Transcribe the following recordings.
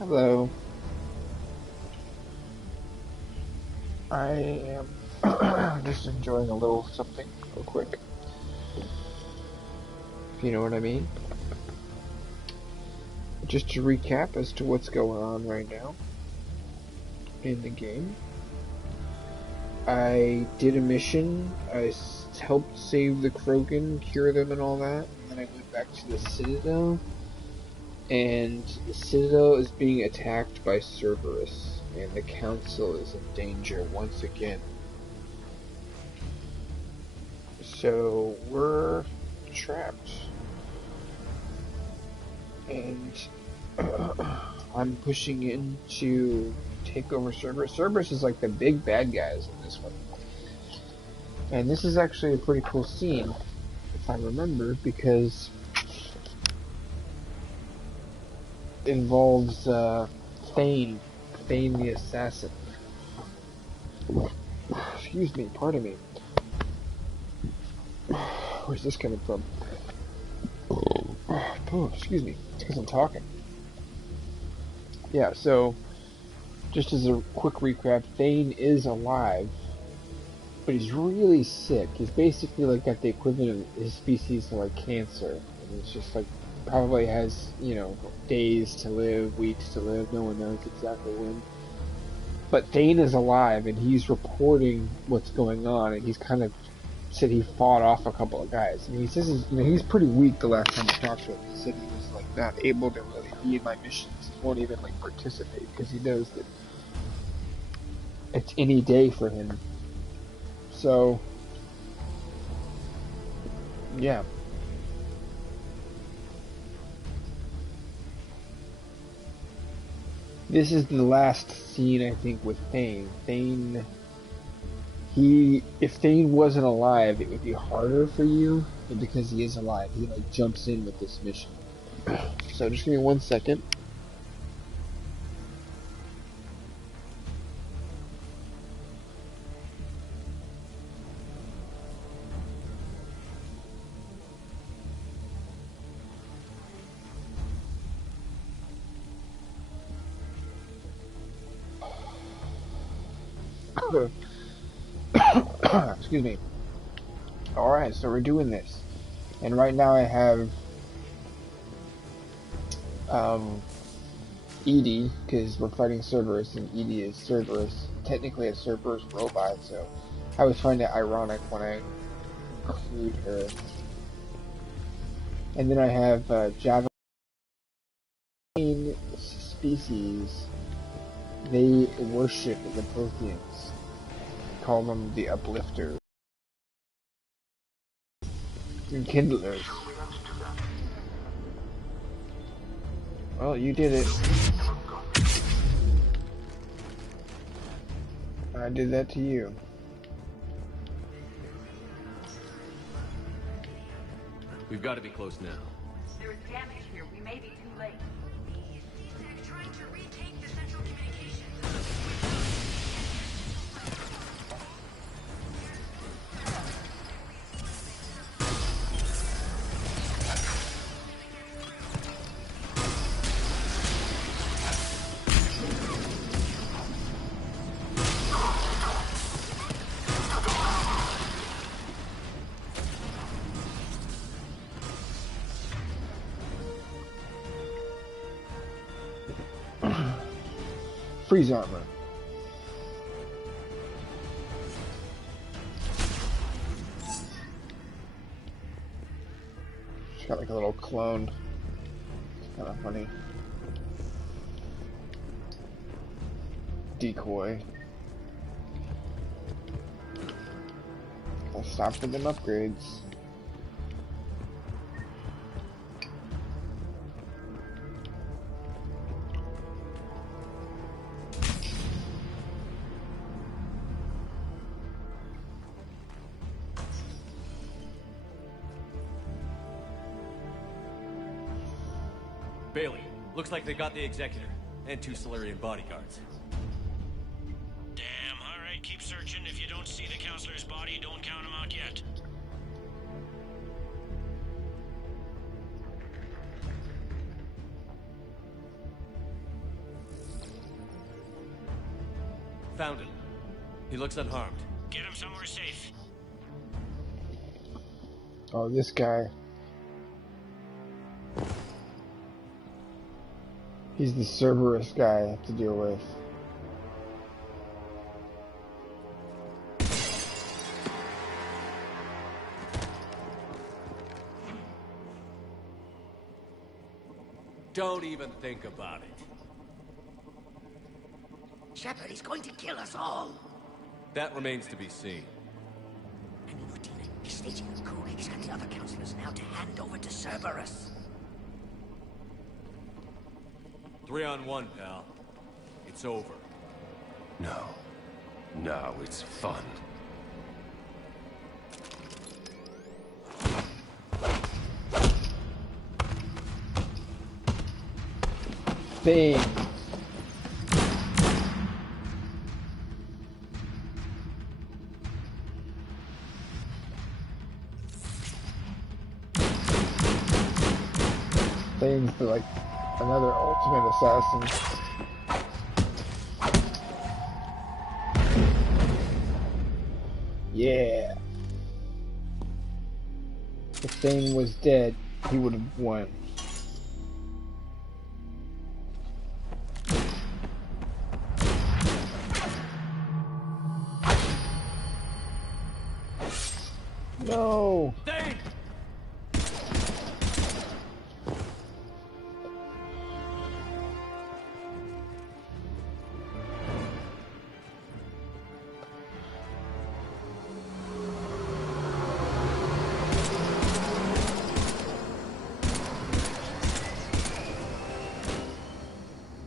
Hello. I am just enjoying a little something real quick, if you know what I mean. Just to recap as to what's going on right now in the game. I did a mission, I helped save the Krogan, cure them and all that, and then I went back to the Citadel, and the Citadel is being attacked by Cerberus, and the Council is in danger once again. So we're trapped, and I'm pushing in to take over Cerberus. Cerberus is like the big bad guys in this one, and this is actually a pretty cool scene, if I remember, because it involves Thane the assassin. Excuse me, pardon me. Where's this coming from? Oh, excuse me, it's because I'm talking. Yeah, so, just as a quick recap, Thane is alive, but he's really sick. He's basically like got the equivalent of his species to like cancer, and it's just like, probably has, you know, days to live, weeks to live, no one knows exactly when. But Thane is alive, and he's reporting what's going on, and he's kind of said he fought off a couple of guys. I mean, he says he's pretty weak the last time I talked to him. He said he was like not able to really be in my missions. He won't even like participate because he knows that it's any day for him. So, yeah. This is the last scene, I think, with Thane. If Thane wasn't alive, it would be harder for you, but because he is alive, he like jumps in with this mission. So just give me 1 second. Excuse me. Alright, so we're doing this. And right now I have Edie, because we're fighting Cerberus, and Edie is Cerberus. Technically a Cerberus robot, so I always find it ironic when I include her. And then I have Javelin species. They worship the Protheans. Call them the Uplifters. And Kindlers. Well, you did it. I did that to you. We've got to be close now. There is damage here. We may be too late. They're trying to retake the central communications. Freeze armor. She's got like a little clone. It's kind of funny. Decoy. I'll stop for them upgrades. Bailey, looks like they got the Executor and 2 Solarian bodyguards. Damn, alright, keep searching. If you don't see the counselor's body, don't count him out yet. Found him. He looks unharmed. Get him somewhere safe. Oh, this guy. He's the Cerberus guy I have to deal with. Don't even think about it. Shepard, he's going to kill us all. That remains to be seen. And Udina, he's staging a coup. He's got the other counselors now to hand over to Cerberus. 3-on-1, pal. It's over. No. No, it's fun. Thing. Thing's like another ultimate assassin. Yeah. If Thing was dead, he would have won. No. Thing!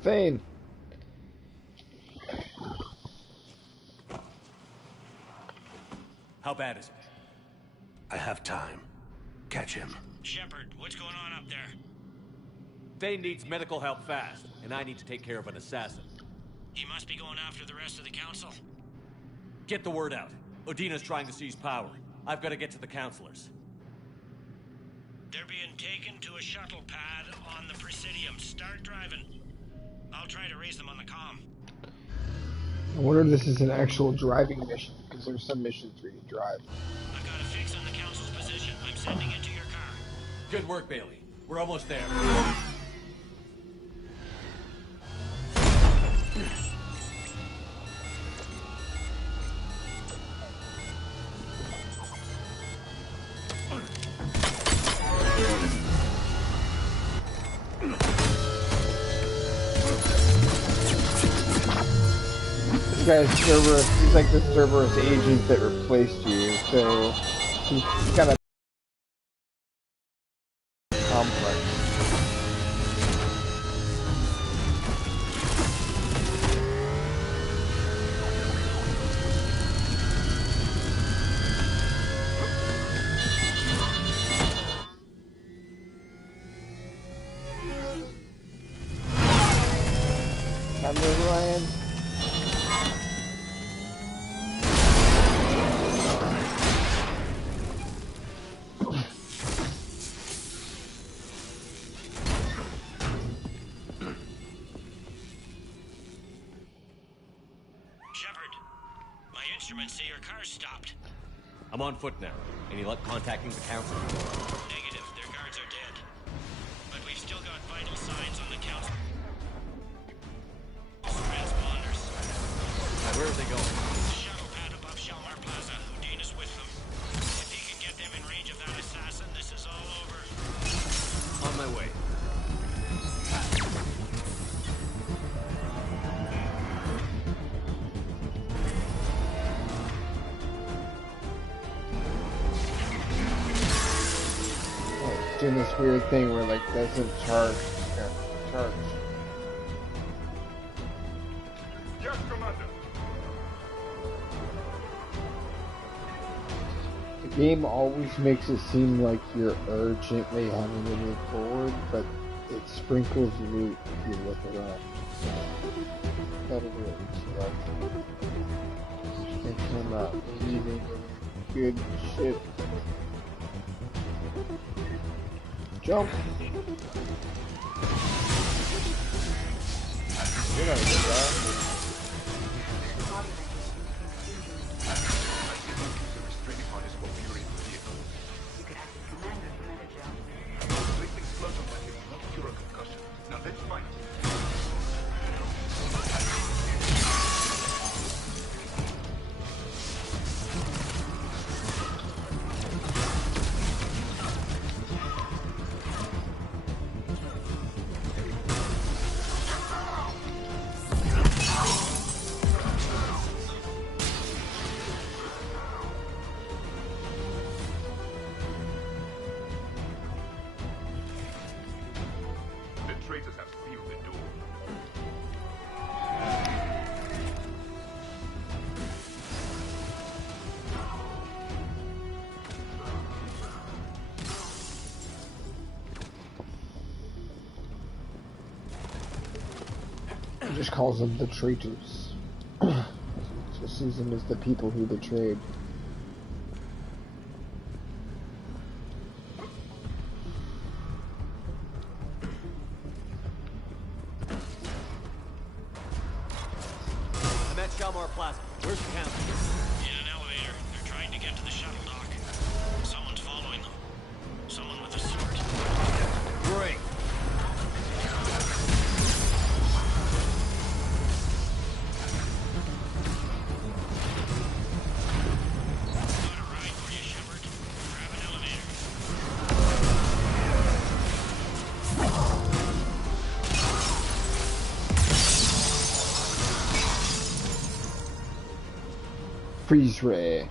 Thane. How bad is it? I have time. Catch him. Shepard, what's going on up there? Thane needs medical help fast, and I need to take care of an assassin. He must be going after the rest of the council. Get the word out. Udina's trying to seize power. I've got to get to the counselors. They're being taken to a shuttle pad on the Presidium. Start driving. I'll try to raise them on the comm. I wonder if this is an actual driving mission, because there's some missions where you drive. I've got a fix on the council's position. I'm sending it to your car. Good work, Bailey. We're almost there. This guy's Cerberus, he's like the Cerberus agent that replaced you, so he's kind of complex. Time to Ryan. Instruments say your car's stopped. I'm on foot now. Any luck contacting the council? Negative. Their guards are dead. But we've still got vital signs on the council. Transponders. Where are they going? The shuttle pad above Shalmar Plaza. Udina's with them. If he can get them in range of that assassin, this is all over. On my way. Doing this weird thing where like doesn't charge. Yes, Commander. The game always makes it seem like you're urgently having to move forward, but it sprinkles loot if you look around. That it is like can't come out leaving good shit. Jump! You're not gonna get that. traitors have sealed the door. He just calls them the traitors. Just sees them as the people who betrayed. I'm at Shalmar Plaza. Where's the council? In an elevator. They're trying to get to the shuttle dock. Someone's following them. Someone with a sword. Great. Got a ride for you, Shepard. Grab an elevator. Freeze ray.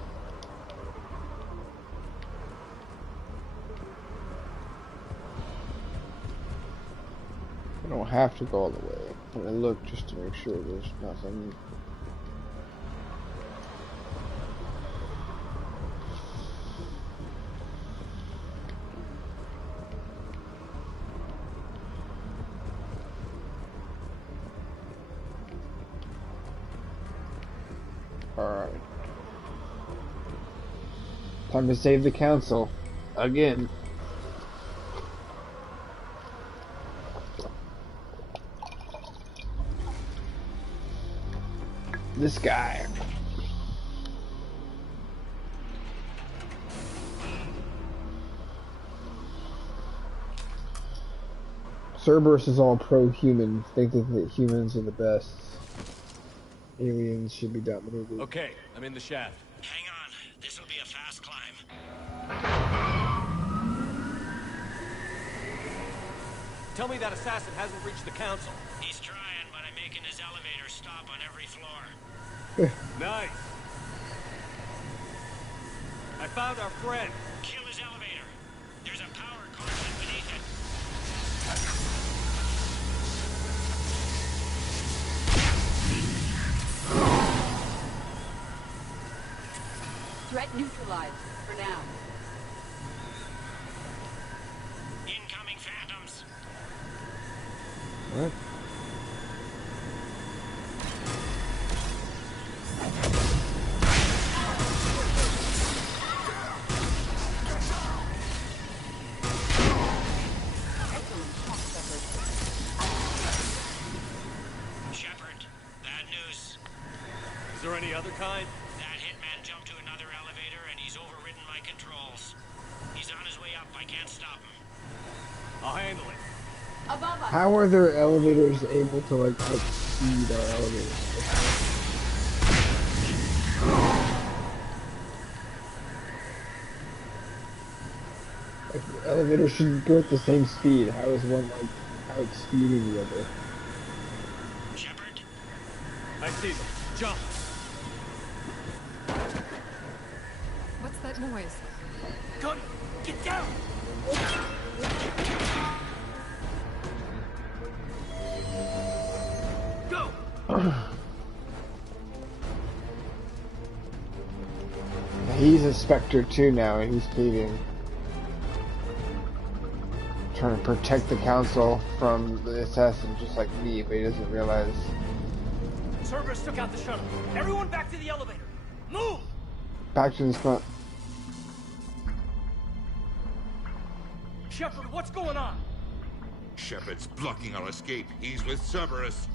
I don't have to go all the way, but I look just to make sure there's nothing. Alright. Time to save the council. Again. This guy. Cerberus is all pro-human, thinking that humans are the best. Aliens should be dominated. Okay, I'm in the shaft. Hang on. This'll be a fast climb. Tell me that assassin hasn't reached the council. He's trying, but I'm making his elevator stop on every floor. Nice. I found our friend. Kill his elevator. There's a power conduit beneath it. Threat neutralized for now. Incoming phantoms. What? Shepard, bad news. Is there any other kind? That hitman jumped to another elevator and he's overridden my controls. He's on his way up. I can't stop him. I'll handle it. Above us. How are their elevators able to like outspeed our elevators? Like the elevator should go at the same speed. How is one like outspeeding the other? Shepard, I see them. Jump. What's that noise? Cody, get down. Go. He's a Spectre too now, and he's pleading. Trying to protect the council from the assassin just like me, but he doesn't realize. Cerberus took out the shuttle. Everyone back to the elevator. Move! Back to the spot. Shepard, what's going on? Shepard's blocking our escape. He's with Cerberus.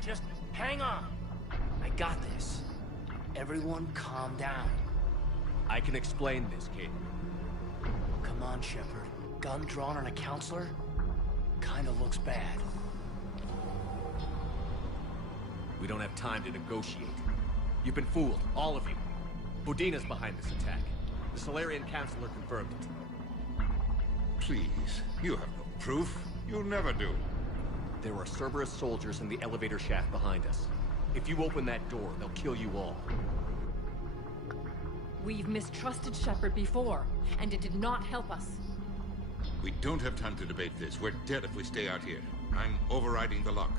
Just hang on. I got this. Everyone calm down. I can explain this, kid. Come on, Shepard. Gun drawn on a counselor? Kinda looks bad. We don't have time to negotiate. You've been fooled, all of you. Budina's behind this attack. The Solarian Councilor confirmed it. Please, you have no proof. You'll never do. There are Cerberus soldiers in the elevator shaft behind us. If you open that door, they'll kill you all. We've mistrusted Shepard before, and it did not help us. We don't have time to debate this. We're dead if we stay out here. I'm overriding the lock.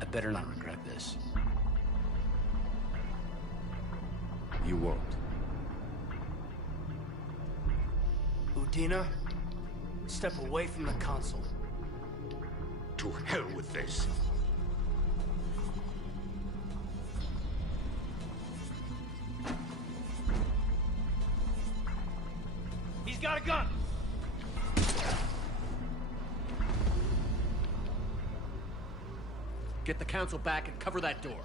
I better not regret this. You won't. Udina, step away from the console. To hell with this. He's got a gun! Get the council back and cover that door.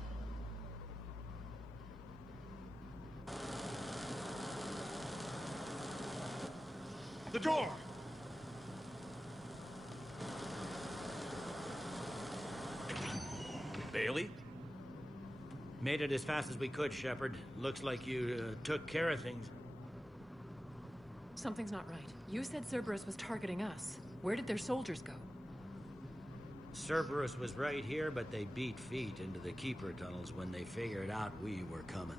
The door! Bailey? Made it as fast as we could, Shepard. Looks like you took care of things. Something's not right. You said Cerberus was targeting us. Where did their soldiers go? Cerberus was right here, but they beat feet into the Keeper tunnels when they figured out we were coming.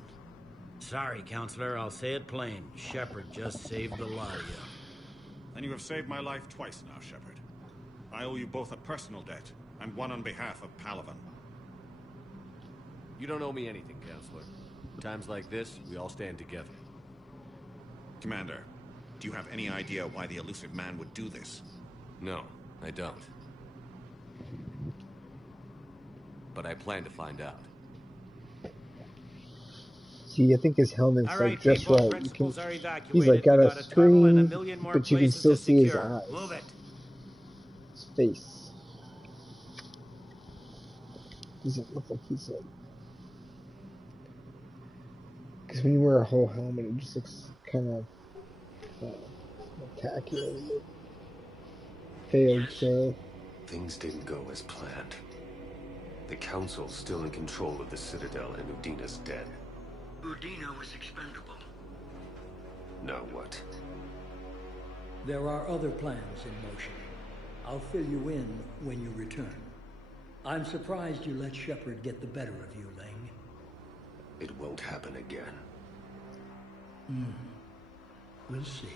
Sorry, Counselor, I'll say it plain. Shepard just saved the lot of you. And you have saved my life twice now, Shepard. I owe you both a personal debt, and one on behalf of Palaven. You don't owe me anything, Counselor. Times like this, we all stand together. Commander, do you have any idea why the elusive man would do this? No, I don't. But I plan to find out. See, I think his helmet's All like right, just people, right. You principals can, are evacuated. he's like got We a got a tunnel and a screen, million more but you can places still to see his secure. eyes, Move it. his face. Doesn't look like he's like. Because when you wear a whole helmet, it just looks kind of spectacular. Failed say. Things didn't go as planned. The Council's still in control of the Citadel and Udina's dead. Udina was expendable. Now what? There are other plans in motion. I'll fill you in when you return. I'm surprised you let Shepard get the better of you, Ling. It won't happen again. We'll see.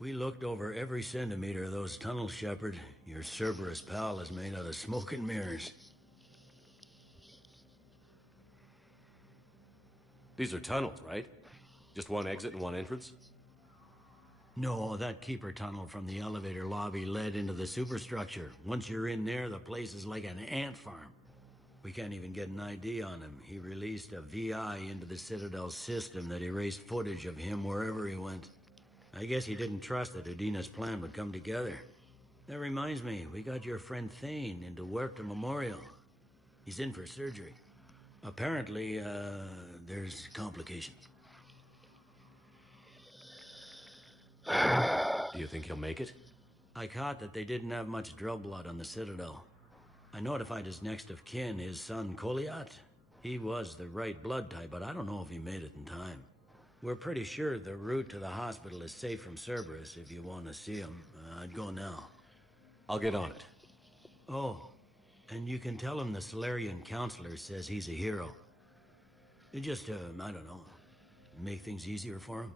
We looked over every centimeter of those tunnels, Shepard. Your Cerberus pal is made out of smoke and mirrors. These are tunnels, right? Just one exit and one entrance? No, that Keeper tunnel from the elevator lobby led into the superstructure. Once you're in there, the place is like an ant farm. We can't even get an ID on him. He released a VI into the Citadel system that erased footage of him wherever he went. I guess he didn't trust that Udina's plan would come together. That reminds me, we got your friend Thane into Huerta Memorial. He's in for surgery. Apparently, there's complications. Do you think he'll make it? I caught that they didn't have much drill blood on the Citadel. I notified his next of kin, his son Koliat. He was the right blood type, but I don't know if he made it in time. We're pretty sure the route to the hospital is safe from Cerberus if you want to see him. I'd go now. I'll get on it. Oh, and you can tell him the Solarian counselor says he's a hero. It just, I don't know, make things easier for him.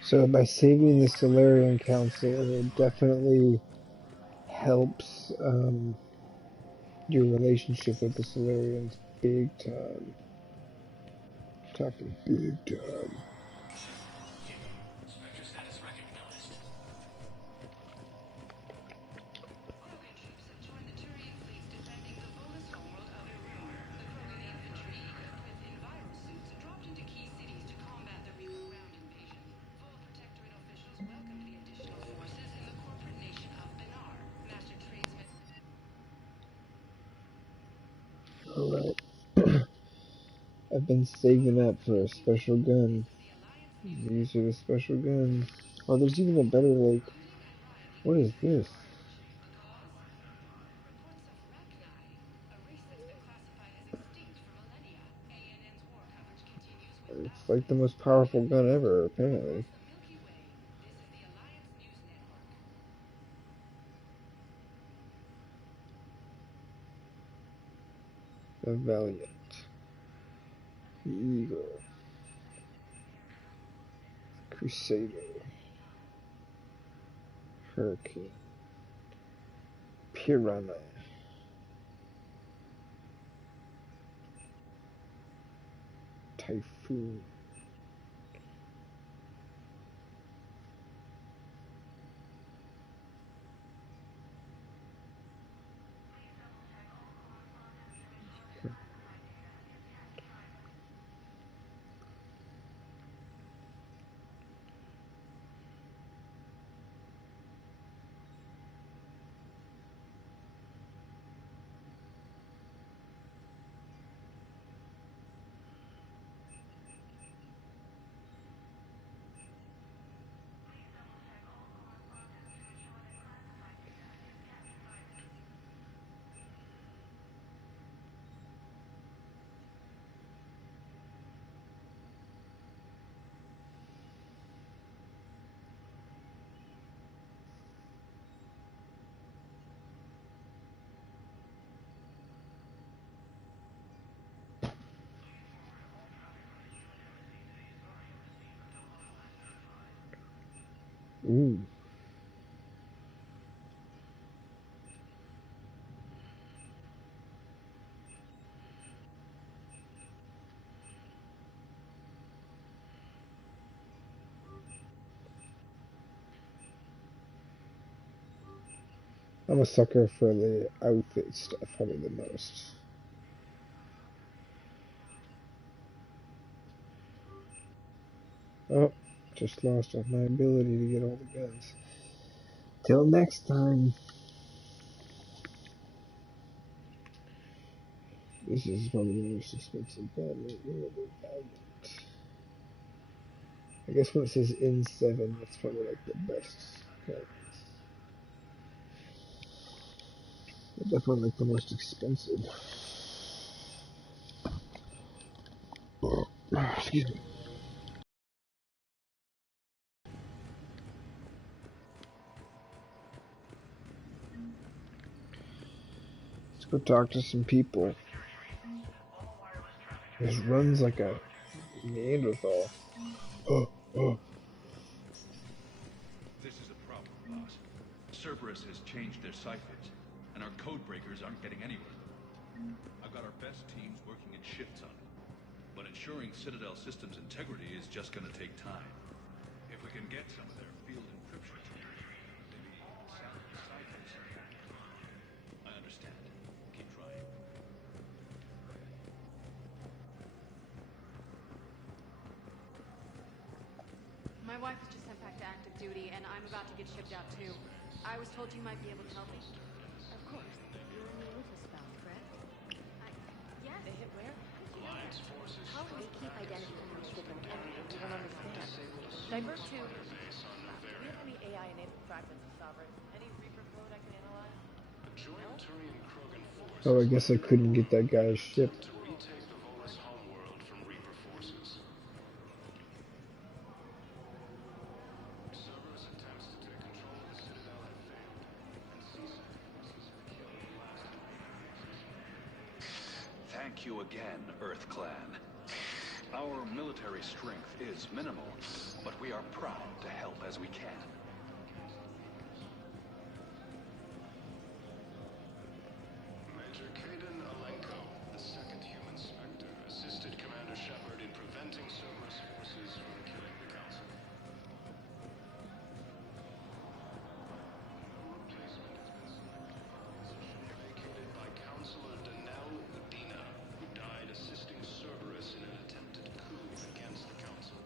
So by saving the Solarian Council, it definitely helps your relationship with the Solarians big time. Talking big time. Alright. I've been saving up for a special gun. These are the special guns. Oh, there's even a better, like... What is this? It's like the most powerful gun ever, apparently. The Valiant. The Eagle. Crusader. Hurricane. Piranha. Typhoon. Ooh. I'm a sucker for the outfit stuff, probably the most. Oh, just lost my ability to get all the guns. Till next time. This is probably the most expensive gun right here, the Valiant. I guess when it says N7, that's probably like the best gun. Definitely like the most expensive. Excuse me. Let's go talk to some people. This runs like a Neanderthal. Oh. This is a problem, boss. Cerberus has changed their ciphers, and our code breakers aren't getting anywhere. I've got our best teams working in shifts on it, but ensuring Citadel systems integrity is just going to take time. If we can get some of their field encryption tools, maybe sample the ciphers. I understand. Keep trying. My wife was just sent back to active duty, and I'm about to get shipped out too. I was told you might be able to help me. Of course. You're in the Lucas spell, correct? Yes. They hit where? How do they keep identifying each different character? We don't understand. Divert to... Do we have any AI-enabled fragments of Sovereign? Any Reaper code I can analyze? No? Oh, I guess I couldn't get that guy's ship. Thank you again, Earth Clan. Our military strength is minimal, but we are proud to help as we can. Major Kaden Alenko, the second human Spectre, assisted Commander Shepard in preventing Cerberus forces from killing the Council. No replacement has been selected for the position vacated by Counselor Danelle Udina, who died assisting Cerberus in an attempted coup against the Council.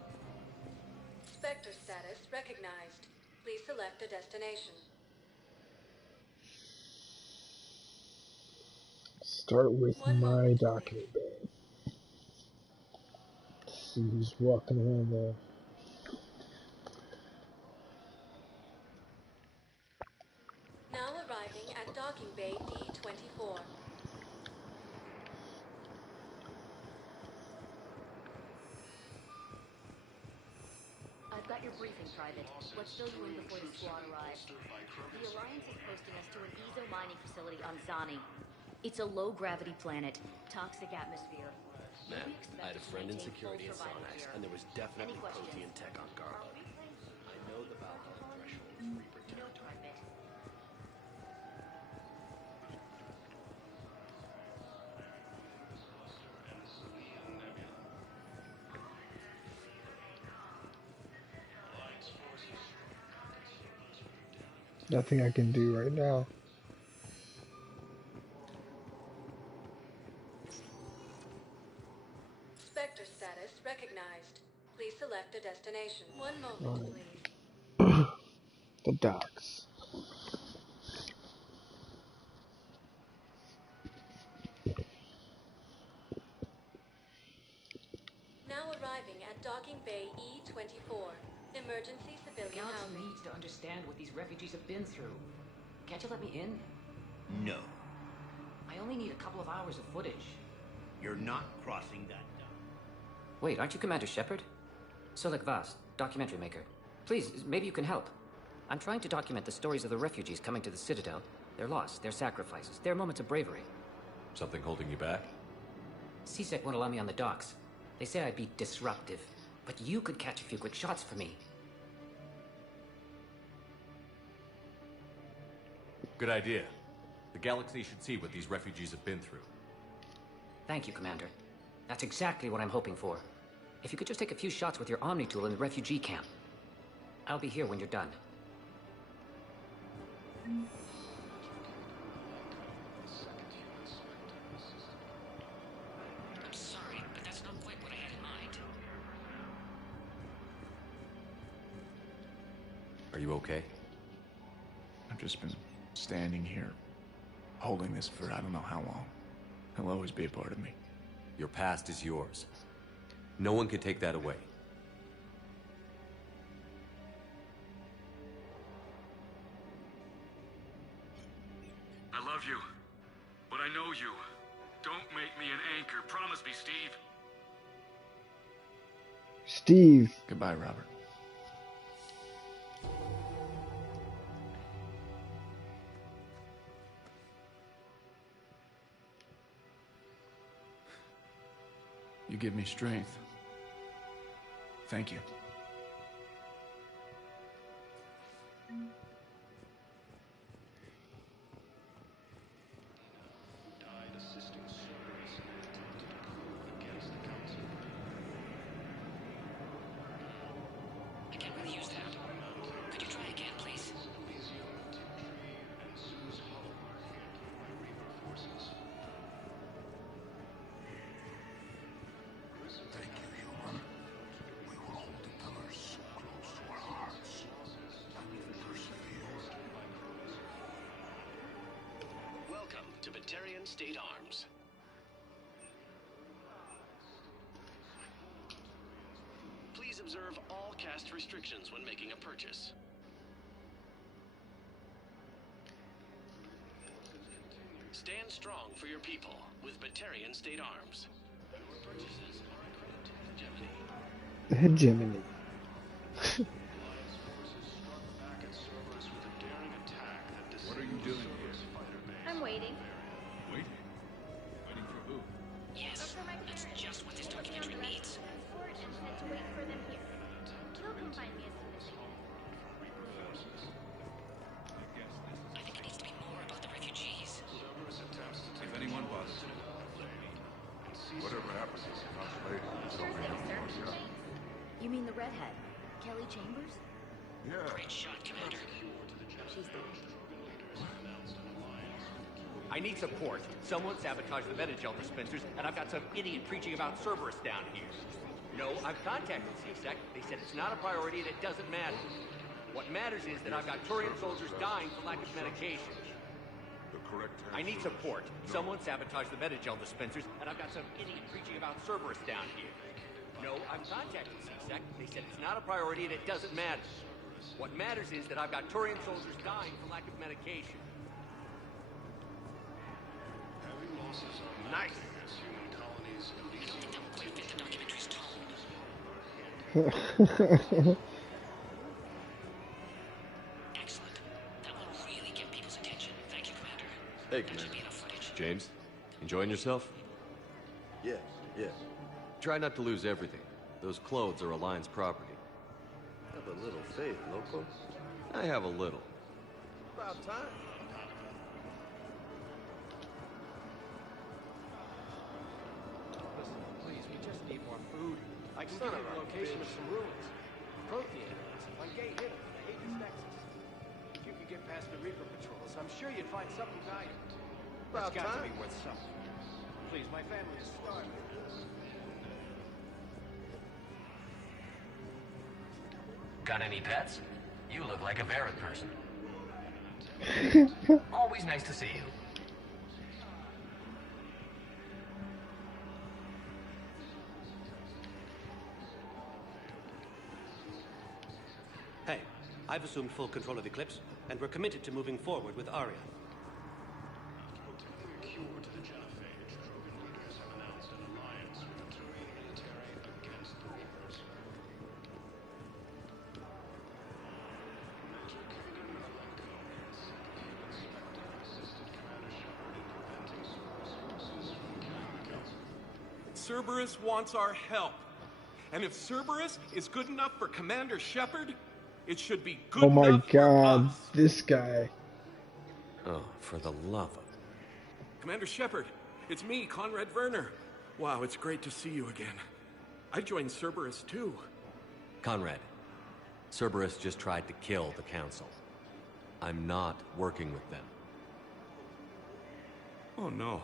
Spectre status recognized. Please select a destination. Start with my docking bay. Let's see who's walking around there. Now arriving at docking bay D24. briefing, Private. Let's fill you in before the squad arrives. The Alliance is posting us to an Ezo mining facility on Zani. It's a low-gravity planet, toxic atmosphere. Man, I had a friend in security at Sonax, and there was definitely Prothean tech on guard. I know the Valhalla threshold is Reaper territory. Nothing I can do right now. Spectre status recognized. Please select a destination. One moment, please. The docks. Now arriving at Docking Bay E24. Emergency civilian Galaxy housing. needs to understand what these refugees have been through. Can't you let me in? No. I only need a couple of hours of footage. You're not crossing that down. Wait, aren't you Commander Shepard? Solik Vast, documentary maker. Please, maybe you can help. I'm trying to document the stories of the refugees coming to the Citadel. Their loss, their sacrifices, their moments of bravery. Something holding you back? CSEC won't allow me on the docks. They say I'd be disruptive. But you could catch a few quick shots for me. Good idea. The galaxy should see what these refugees have been through. Thank you, Commander. That's exactly what I'm hoping for. If you could just take a few shots with your Omni tool in the refugee camp. I'll be here when you're done. I'm sorry, but that's not quite what I had in mind. Are you okay? I've just been standing here, holding this for I don't know how long. He'll always be a part of me. Your past is yours. No one can take that away. I love you, but I know you. Don't make me an anchor. Promise me, Steve. Steve. Goodbye, Robert. You give me strength. Thank you. Died assisting Cerberus in an attempted coup against the Council. I can't really use that. Could you try again, please? Elysium, Tiptree, and Sue's Hollow are flanked by Reaper forces. Thank you, human. We will hold the pillars close to our hearts. And we will persevere. Welcome to Batarian State Arms. Please observe all caste restrictions when making a purchase. Stand strong for your people with Batarian State Arms. Your purchases are a credit to Hegemony. Hegemony. Alliance forces struck back at Cerberus with a daring attack that What are you doing here? Cerberus fighter base. I'm waiting. Waiting? Waiting for who? Yes, that's just what this documentary needs. Transport and said to wait for them here. They'll come find me as soon as they can. I think it needs to be more about the refugees. Cerberus attempts to If anyone bothers you. Whatever happens to the lady, it's over here. You mean the redhead? Kelly Chambers? Yeah. Great shot, Commander. She's there. I need support. Someone sabotaged the Metagel dispensers, and I've got some idiot preaching about Cerberus down here. No, I've contacted CSEC. They said it's not a priority and it doesn't matter. What matters is that I've got Turian soldiers dying for lack of medication. The correct I need support. Someone sabotaged the Metagel dispensers, and I've got some idiot preaching about Cerberus down here. No, I've contacted CSEC. They said it's not a priority and it doesn't matter. What matters is that I've got Turian soldiers dying for lack of medication. Heavy losses are Nice. mounting as human colonies in Elysium. Quite fit the documentary's tone. Hey, Commander. James, enjoying yourself? Yes, yes. Try not to lose everything. Those clothes are Alliance property. Have a little faith, loco. I have a little. About time. Listen, please, we just need more food. I can give you the location of some ruins. Prothean, on Gay Hill, Aegis Nexus. If you could get past the Reaper patrols, I'm sure you'd find something valuable. That's got to be worth something. Please, my family is starving. Got any pets? You look like a Barrett person. Always nice to see you. Hey, I've assumed full control of Eclipse, and we're committed to moving forward with Arya. Ultimately a cure to the genophage, Drogon leaders have announced an alliance with the Turian military against the Reapers. Major Kagan Alenko has inspected and assisted Commander Shepard in preventing Cerberus forces from killing the Council. Cerberus wants our help. And if Cerberus is good enough for Commander Shepard, it should be good oh my enough god, for us. this guy. Oh, for the love of... Commander Shepard, it's me, Conrad Werner. Wow, it's great to see you again. I joined Cerberus too. Conrad, Cerberus just tried to kill the Council. I'm not working with them. Oh no.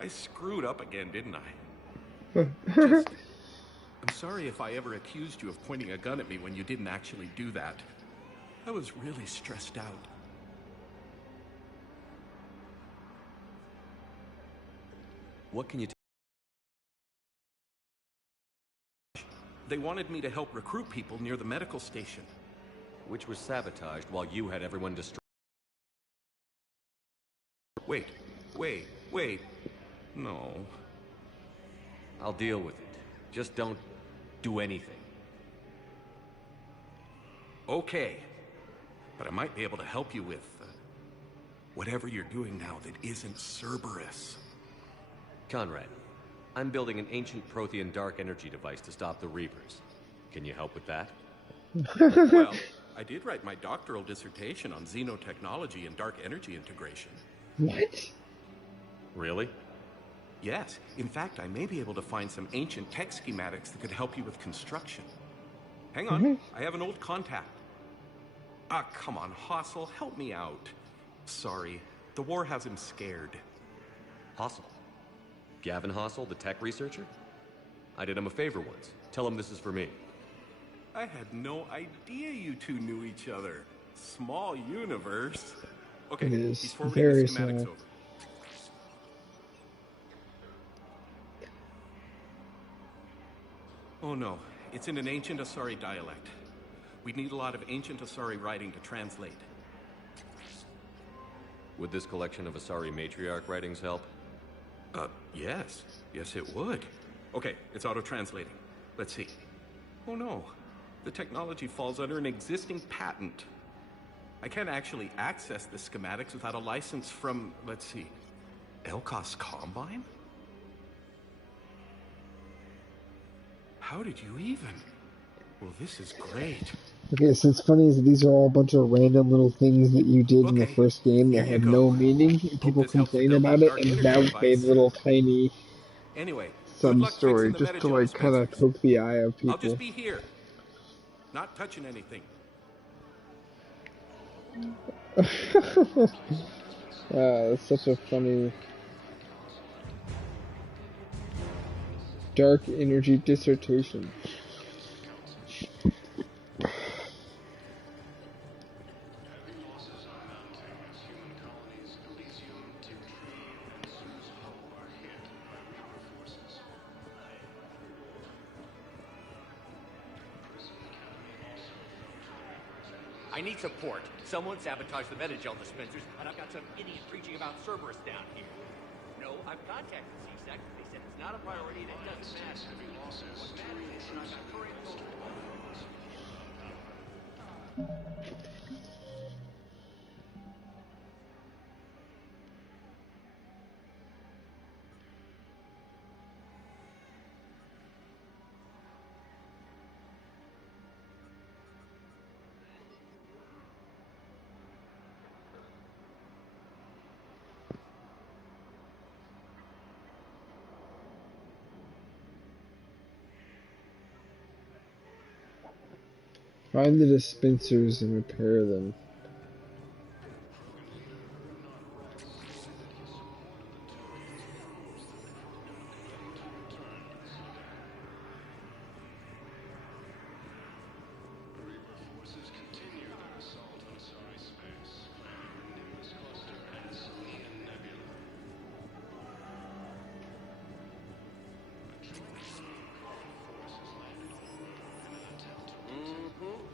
I screwed up again, didn't I? I'm sorry if I ever accused you of pointing a gun at me when you didn't actually do that. I was really stressed out. What can you They wanted me to help recruit people near the medical station. Which was sabotaged while you had everyone destroyed. Wait. No. I'll deal with it. Just don't do anything. Okay. But I might be able to help you with whatever you're doing now that isn't Cerberus. Conrad, I'm building an ancient Prothean dark energy device to stop the Reapers. Can you help with that? Well, I did write my doctoral dissertation on xenotechnology and dark energy integration. What? Really? Yes. In fact, I may be able to find some ancient tech schematics that could help you with construction. Hang on. I have an old contact. Ah, come on, Hossel, help me out. Sorry, the war has him scared. Hossel? Gavin Hossel, the tech researcher? I did him a favor once. Tell him this is for me. I had no idea you two knew each other. Small universe. Okay, It is he's forwarding very the schematics small. over. Oh no, it's in an ancient Asari dialect. We'd need a lot of ancient Asari writing to translate. Would this collection of Asari matriarch writings help? Yes. Yes, it would. Okay, it's auto-translating. Let's see. Oh no, the technology falls under an existing patent. I can't actually access the schematics without a license from, let's see, Elkos Combine? How did you even? Well, this is great. Okay, so it's funny is that these are all a bunch of random little things that you did in the first game that had no meaning, and people complain about it, and now we made little tiny Anyway, sub-story just to like kind of poke the eye of people. I'll just be here. Not touching anything. It's such a funny dark energy dissertation. I need support. Someone sabotaged the Metagel dispensers, and I've got some idiot preaching about Cerberus down here. No, I've contacted CSEC. They said it's not a priority and it doesn't matter. What matters is that I've got current control. Find the dispensers and repair them.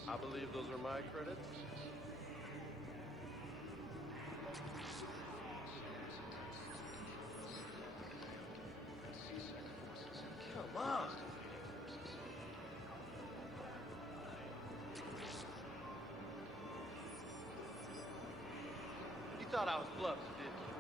I believe those are my credits. Come on. You thought I was bluffing, didn't you?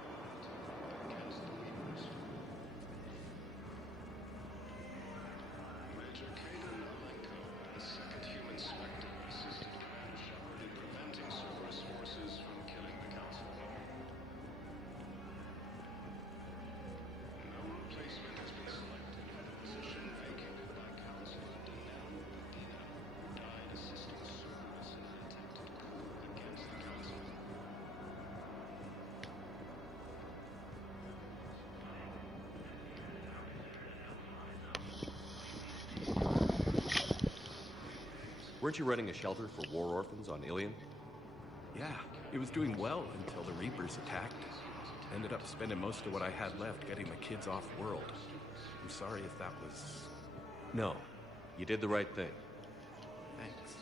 Weren't you running a shelter for war orphans on Ilion? Yeah, it was doing well until the Reapers attacked. Ended up spending most of what I had left getting the kids off world. I'm sorry if that was... No, you did the right thing. Thanks.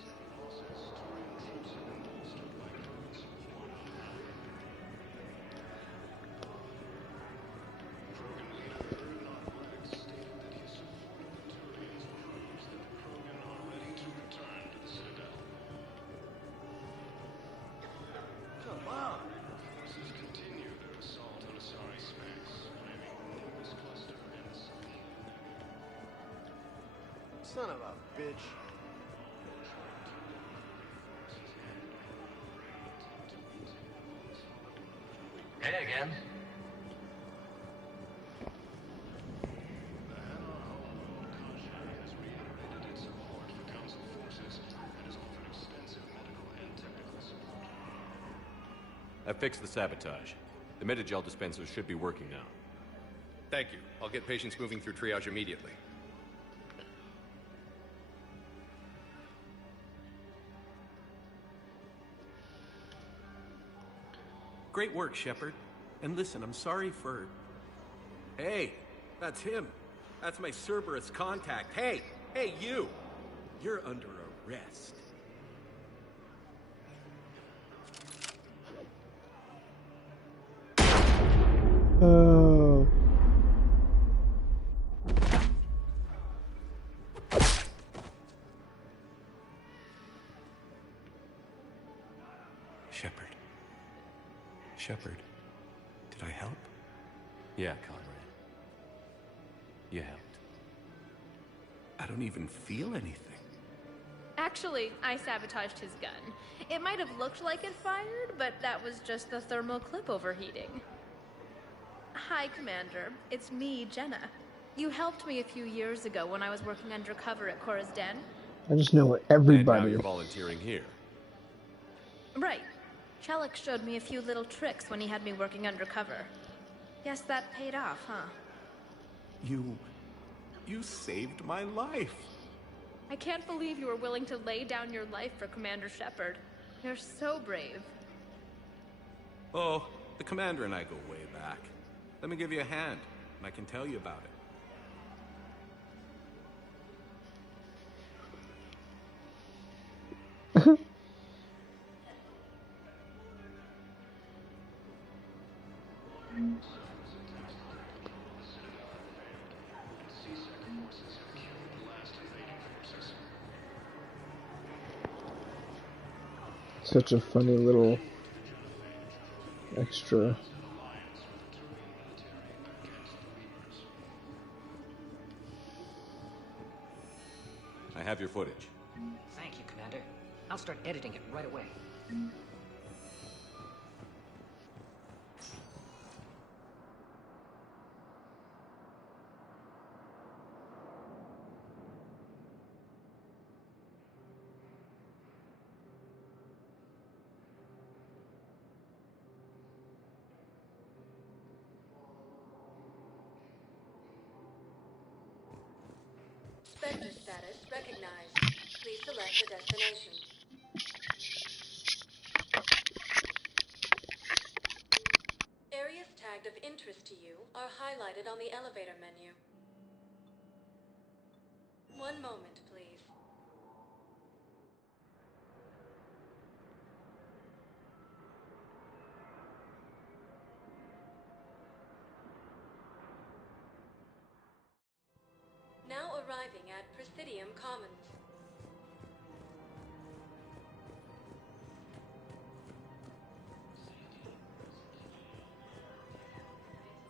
Son of a bitch. Hey again. I fixed the sabotage. The Metagel dispensers should be working now. Thank you. I'll get patients moving through triage immediately. Great work, Shepard. And listen, I'm sorry for... Hey, that's him. That's my Cerberus contact. Hey, you! You're under arrest. Oh. Shepard, did I help? Yeah, Conrad. You helped. I don't even feel anything. Actually, I sabotaged his gun. It might have looked like it fired, but that was just the thermal clip overheating. Hi, Commander. It's me, Jenna. You helped me a few years ago when I was working undercover at Cora's Den. I just know And everybody. now you're volunteering here. Right. Chelik showed me a few little tricks when he had me working undercover. Guess that paid off, huh? You saved my life. I can't believe you were willing to lay down your life for Commander Shepard. You're so brave. Oh, the Commander and I go way back. Let me give you a hand, and I can tell you about it. Such a funny little extra. I have your footage. Thank you, Commander. I'll start editing it right away. Spectre status recognized. Please select a destination. Areas tagged of interest to you are highlighted on the elevator menu. One moment, please. Now arriving at Presidium Commons.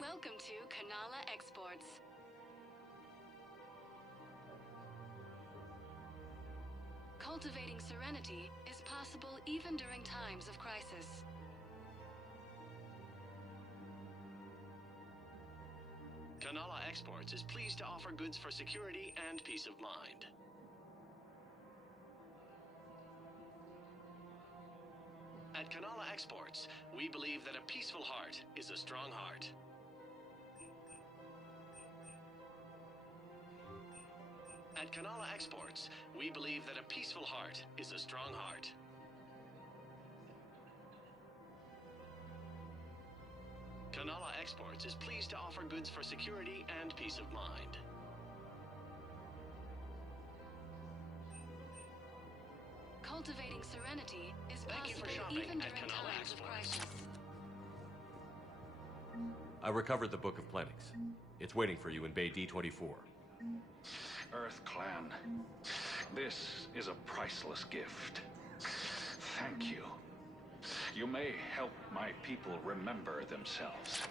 Welcome to Kanala Exports. Cultivating serenity is possible even during times of crisis. Kanala Exports is pleased to offer goods for security and peace of mind. At Kanala Exports, we believe that a peaceful heart is a strong heart. At Kanala Exports, we believe that a peaceful heart is a strong heart. Kanala Exports is pleased to offer goods for security and peace of mind. Cultivating serenity is Thank you for possible shopping even at during Kanala times of Exports. crisis. I recovered the Book of Planets. It's waiting for you in Bay D24. Earth Clan, this is a priceless gift. Thank you. You may help my people remember themselves.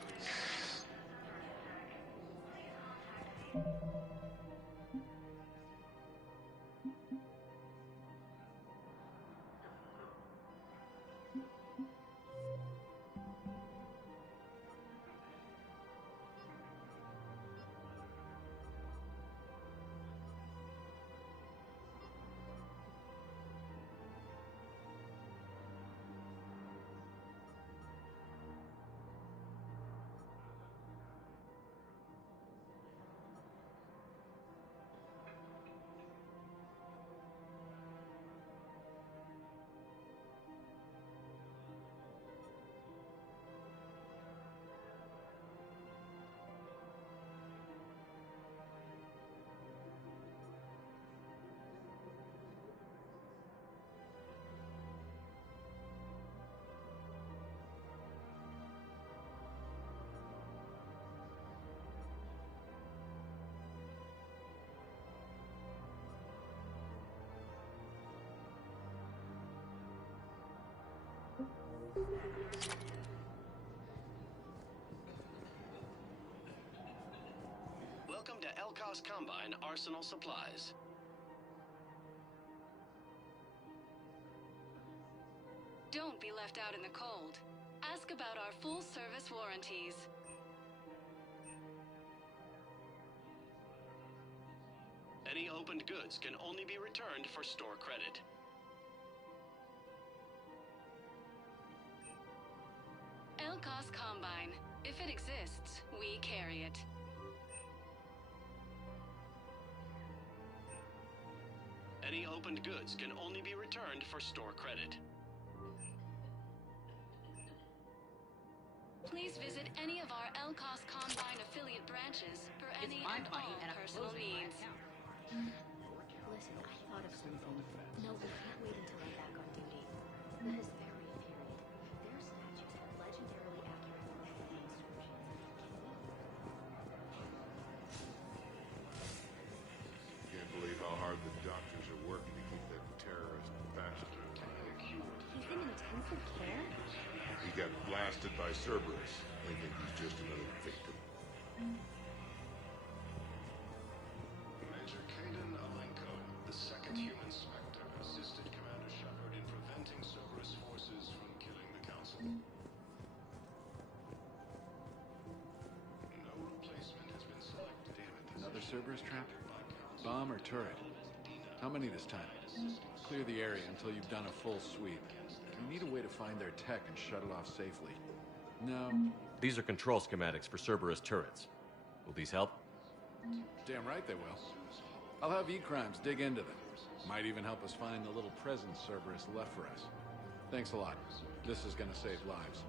Welcome to Elkos Combine Arsenal Supplies. Don't be left out in the cold. Ask about our full-service warranties. Any opened goods can only be returned for store credit. Elkos Combine. If it exists, we carry it. Any opened goods can only be returned for store credit. Please visit any of our Elkos Combine affiliate branches for any and all personal needs. Listen, I thought of something. No, we can't wait until I'm back on duty. The Hesperian period. Their statues have legendarily accurate inscriptions. Can't believe how hard the doctors are working to keep that terrorist bastard alive. He's in intensive care? He got blasted by Cerberus. They think he's just another victim. Major Kaden Alenko, the second human Spectre, assisted Commander Shepard in preventing Cerberus forces from killing the Council. No replacement has been selected. Damn it, another Cerberus trap? Bomb or turret? How many this time? Clear the area until you've done a full sweep. We need a way to find their tech and shut it off safely. No. These are control schematics for Cerberus turrets. Will these help? Damn right they will. I'll have E-Crimes dig into them. Might even help us find the little presents Cerberus left for us. Thanks a lot. This is gonna save lives.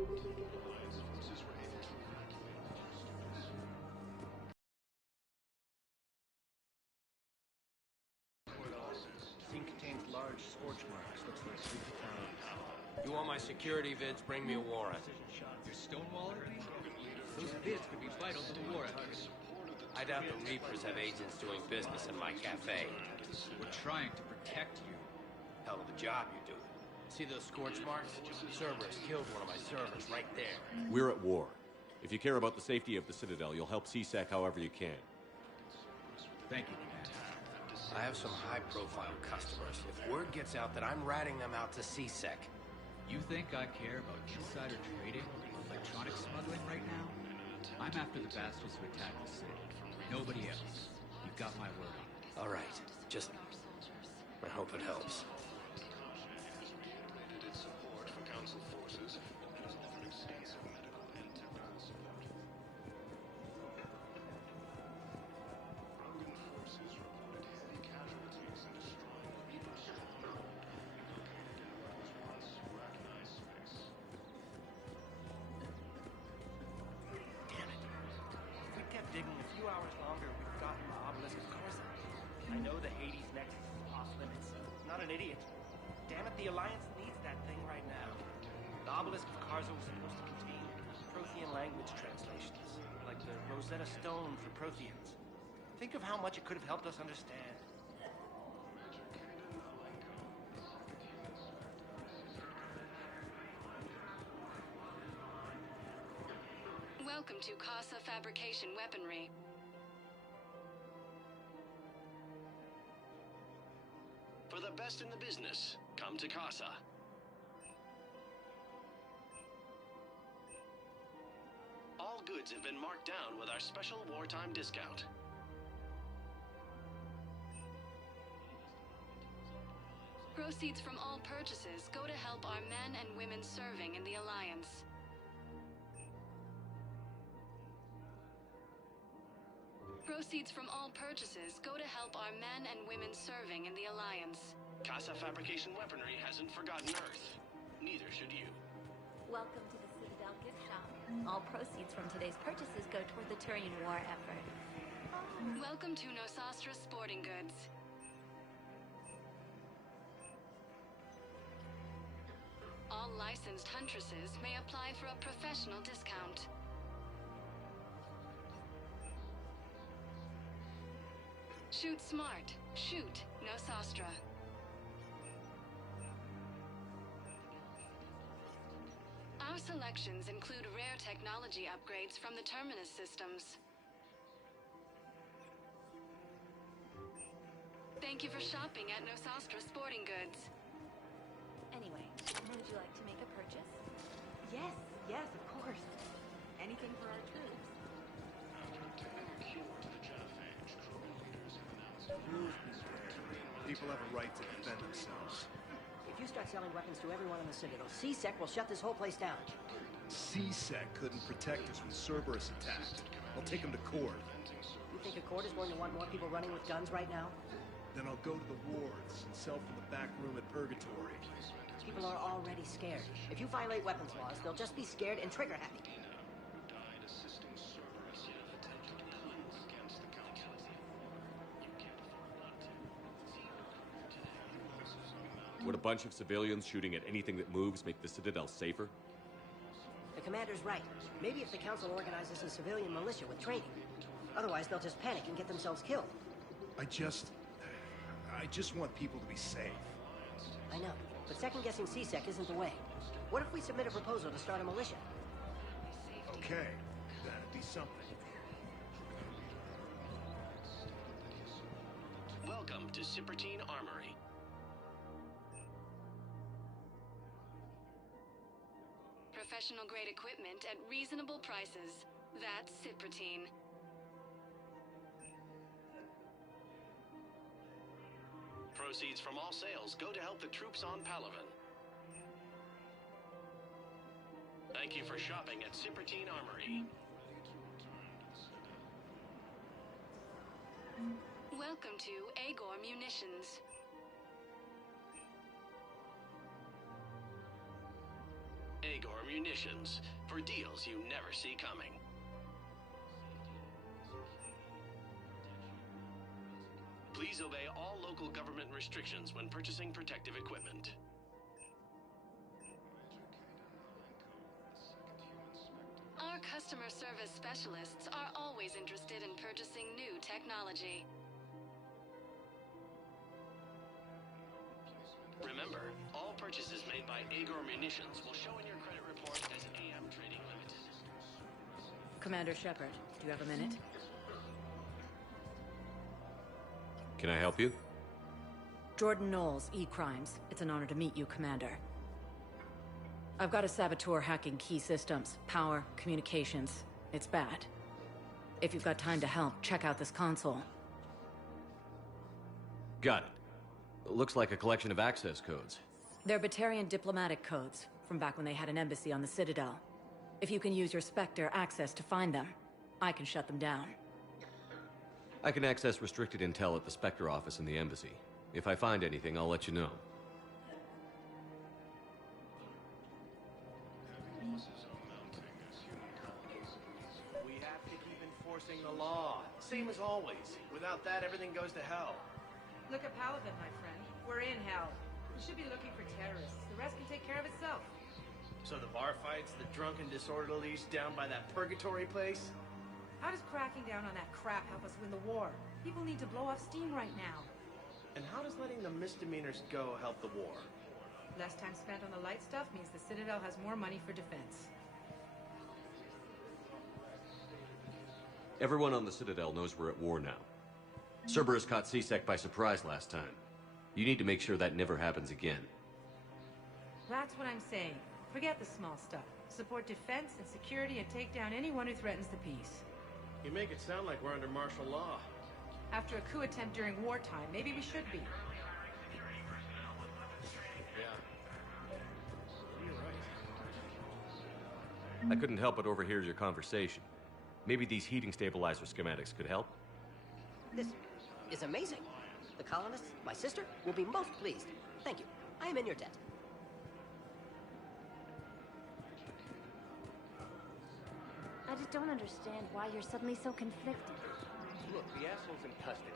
Scene contains large scorch marks. Looks like superpowered power. You want my security vids? Bring me a warrant. Your Stonewall me? Those vids could be vital to the war effort. I doubt the Reapers have agents doing business in my cafe. We're trying to protect you. Hell of a job you're doing. See those scorch marks? Cerberus killed one of my servers right there. We're at war. If you care about the safety of the Citadel, you'll help CSEC however you can. Thank you, Commander. I have some high-profile customers. If word gets out that I'm ratting them out to CSEC. You think I care about insider trading or electronics smuggling right now? I'm after the bastards who attacked the city. Nobody else. You've got my word on it. All right. Just... I hope it helps. Digging a few hours longer, we've gotten the obelisk of Carza. I know the Hades nexus is off limits. I'm not an idiot. Damn it, the Alliance needs that thing right now. The obelisk of Carza was supposed to contain Prothean language translations, like the Rosetta Stone for Protheans. Think of how much it could have helped us understand. Welcome to Casa Fabrication Weaponry. For the best in the business, come to Casa. All goods have been marked down with our special wartime discount. Proceeds from all purchases go to help our men and women serving in the Alliance. Proceeds from all purchases go to help our men and women serving in the Alliance. Casa Fabrication Weaponry hasn't forgotten Earth. Neither should you. Welcome to the Citadel gift shop. All proceeds from today's purchases go toward the Turian war effort. Welcome to Nosastra Sporting Goods. All licensed huntresses may apply for a professional discount. Shoot smart. Shoot Nosastra. Our selections include rare technology upgrades from the Terminus systems. Thank you for shopping at Nosastra Sporting Goods. Anyway, would you like to make a purchase? Yes, yes, of course. Anything for our troops. People have a right to defend themselves. If you start selling weapons to everyone in the Citadel, CSEC will shut this whole place down. CSEC couldn't protect us when Cerberus attacked. I'll take them to court. You think a court is going to want more people running with guns right now? Then I'll go to the wards and sell from the back room at Purgatory. People are already scared. If you violate weapons laws, they'll just be scared and trigger happy. Would a bunch of civilians shooting at anything that moves make the Citadel safer? The commander's right. Maybe if the council organizes a civilian militia with training. Otherwise, they'll just panic and get themselves killed. I just want people to be safe. I know, but second-guessing CSEC isn't the way. What if we submit a proposal to start a militia? Okay, that'd be something. Welcome to Cypertine Armory. Professional-grade equipment at reasonable prices. That's Cypertine. Proceeds from all sales go to help the troops on Palaven. Thank you for shopping at Cypertine Armory. Welcome to Agor Munitions. Agor Munitions for deals you never see coming. Please obey all local government restrictions when purchasing protective equipment. Our customer service specialists are always interested in purchasing new technology. Remember, all purchases made by Agor Munitions will show in your credit report as AM Trading Limited. Commander Shepard, do you have a minute? Can I help you? Jordan Knowles, E-Crimes. It's an honor to meet you, Commander. I've got a saboteur hacking key systems, power, communications. It's bad. If you've got time to help, check out this console. Got it. Looks like a collection of access codes. They're Batarian diplomatic codes, from back when they had an embassy on the Citadel. If you can use your Spectre access to find them, I can shut them down. I can access restricted intel at the Spectre office in the embassy. If I find anything, I'll let you know. We have to keep enforcing the law. Same as always. Without that, everything goes to hell. Look at Paladin, my friend. We're in hell. We should be looking for terrorists. The rest can take care of itself. So the bar fights, the drunken disorderlies down by that purgatory place? How does cracking down on that crap help us win the war? People need to blow off steam right now. And how does letting the misdemeanors go help the war? Less time spent on the light stuff means the Citadel has more money for defense. Everyone on the Citadel knows we're at war now. Cerberus caught C-Sec by surprise last time. You need to make sure that never happens again. That's what I'm saying. Forget the small stuff. Support defense and security and take down anyone who threatens the peace. You make it sound like we're under martial law. After a coup attempt during wartime, maybe we should be. Yeah. You're right. I couldn't help but overhear your conversation. Maybe these heating stabilizer schematics could help? This is amazing. The colonists, my sister, will be most pleased. Thank you. I am in your debt. I just don't understand why you're suddenly so conflicted. Look, the asshole's in custody.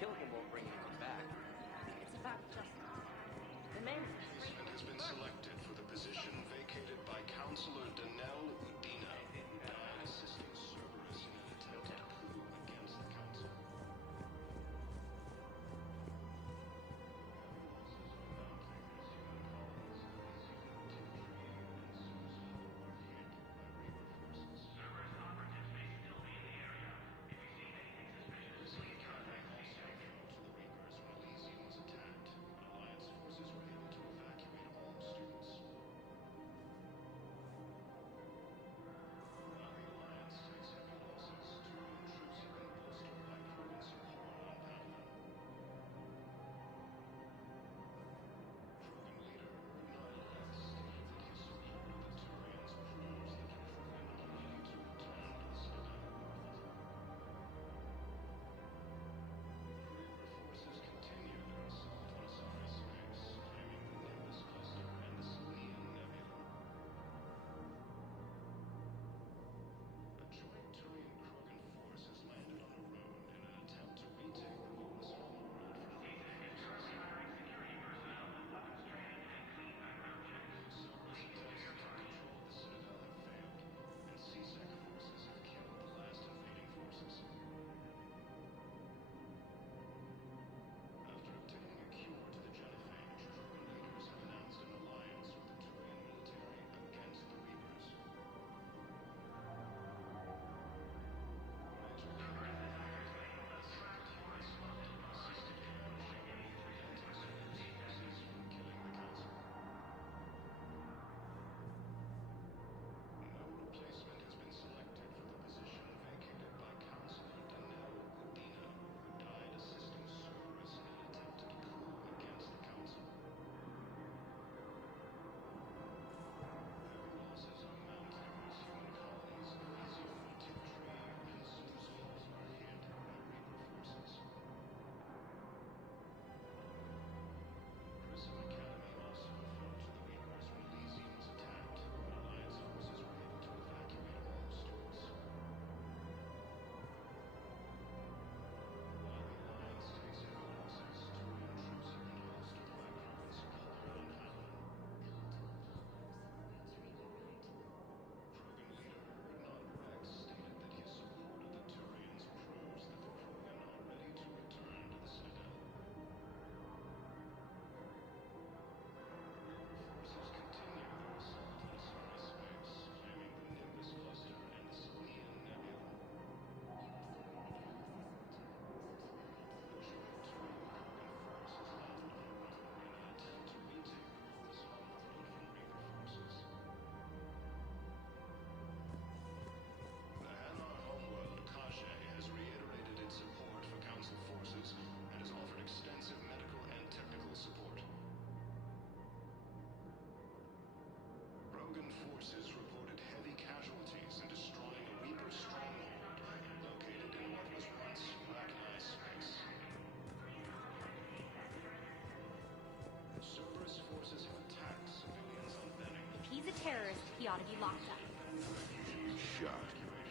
Killing him won't bring anything back. It's about justice. The man Has been selected for the position vacated by Counselor Danelle Udina, died assisting Cerberus in an attempted coup against the Council. gotta be locked up. Shot.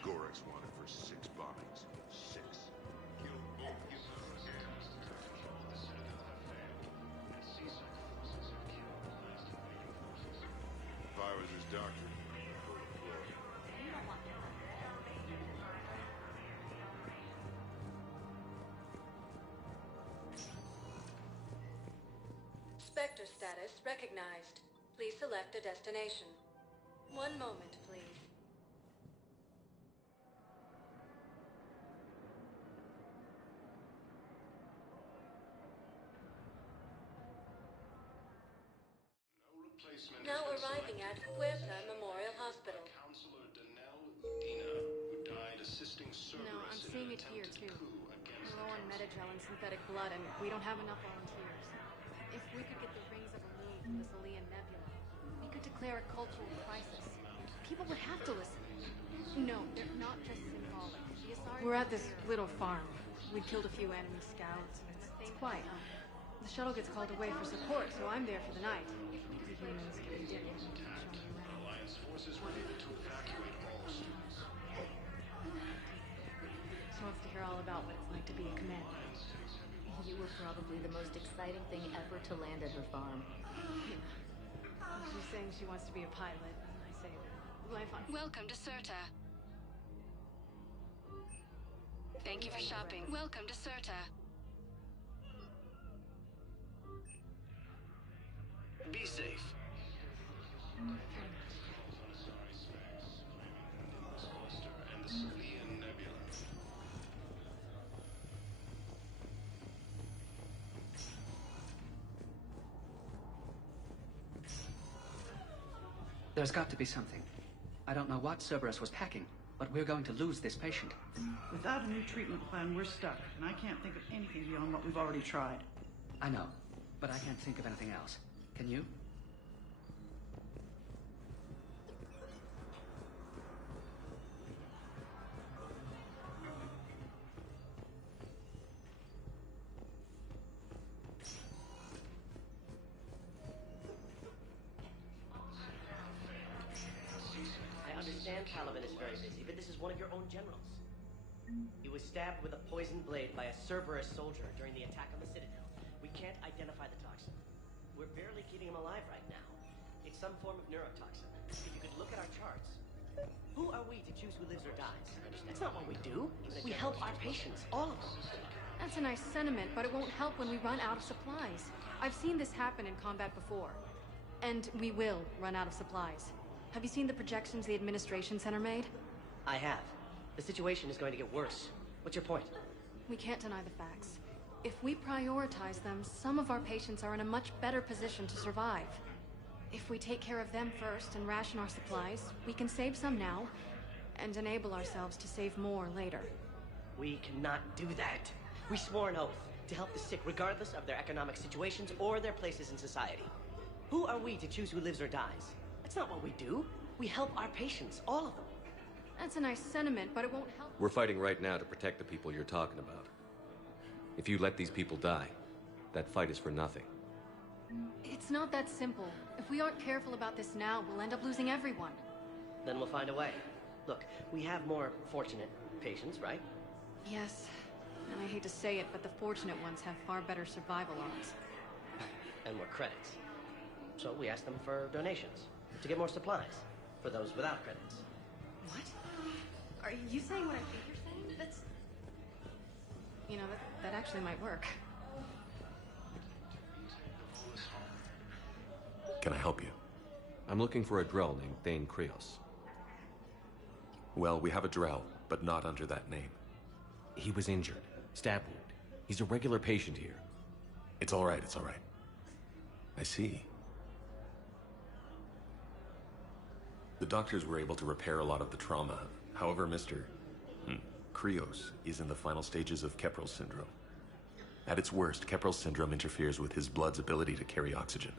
Gorex wanted for 6 bombings. 6. Kill both. If I was his doctor, I'd pull the plug. You don't want that. Spectre status recognized. Please select a destination. One moment, please. Now arriving at Puerta Memorial Hospital. Counselor Danelle Udina, who died assisting Cerberus No, I'm seeing it here too. We're low on Metagel and synthetic blood, and we don't have enough volunteers. If we could get the rings of Elune from this Alian nebula, we could declare a cultural crisis. People would have to listen. No, they're not just symbolic. We're at this little farm. We killed a few enemy scouts, and it's quiet. The shuttle gets called away for support, so I'm there for the night. The humans can be different. Alliance forces were able to evacuate all students. She wants to hear all about what it's like to be a commander. You were probably the most exciting thing ever to land at her farm. She's saying she wants to be a pilot, and I say, life on... Welcome to Serta. Thank you for shopping. Welcome to Serta. Be safe. And the Salian Nebula. There's got to be something. I don't know what Cerberus was packing, but we're going to lose this patient. Without a new treatment plan, we're stuck, and I can't think of anything beyond what we've already tried. I know, but I can't think of anything else. Can you? I understand Caliban is very busy, but this is one of your own generals. He was stabbed with a poisoned blade by a Cerberus soldier during the attack on the Citadel. We can't identify the toxin. We're barely keeping him alive right now. It's some form of neurotoxin. If you could look at our charts. Who are we to choose who lives or dies? That's not what we do. We help our patients, all of them. That's a nice sentiment, but it won't help when we run out of supplies. I've seen this happen in combat before. And we will run out of supplies. Have you seen the projections the Administration Center made? I have. The situation is going to get worse. What's your point? We can't deny the facts. If we prioritize them, some of our patients are in a much better position to survive. If we take care of them first and ration our supplies, we can save some now, and enable ourselves to save more later. We cannot do that. We swore an oath to help the sick regardless of their economic situations or their places in society. Who are we to choose who lives or dies? That's not what we do. We help our patients, all of them. That's a nice sentiment, but it won't help. We're fighting right now to protect the people you're talking about. If you let these people die, that fight is for nothing. It's not that simple. If we aren't careful about this now, we'll end up losing everyone. Then we'll find a way. Look, we have more fortunate patients, right? Yes. And I hate to say it, but the fortunate ones have far better survival odds. And more credits. So we asked them for donations to get more supplies for those without credits. What? Are you saying what I think you're saying? That's... You know, that actually might work. Can I help you? I'm looking for a Drell named Thane Krios. Well, we have a Drell, but not under that name. He was injured. Stab wound. He's a regular patient here. It's all right, it's all right. I see. The doctors were able to repair a lot of the trauma. However, Mr. Krios is in the final stages of Keprel's syndrome. At its worst, Keprel's syndrome interferes with his blood's ability to carry oxygen.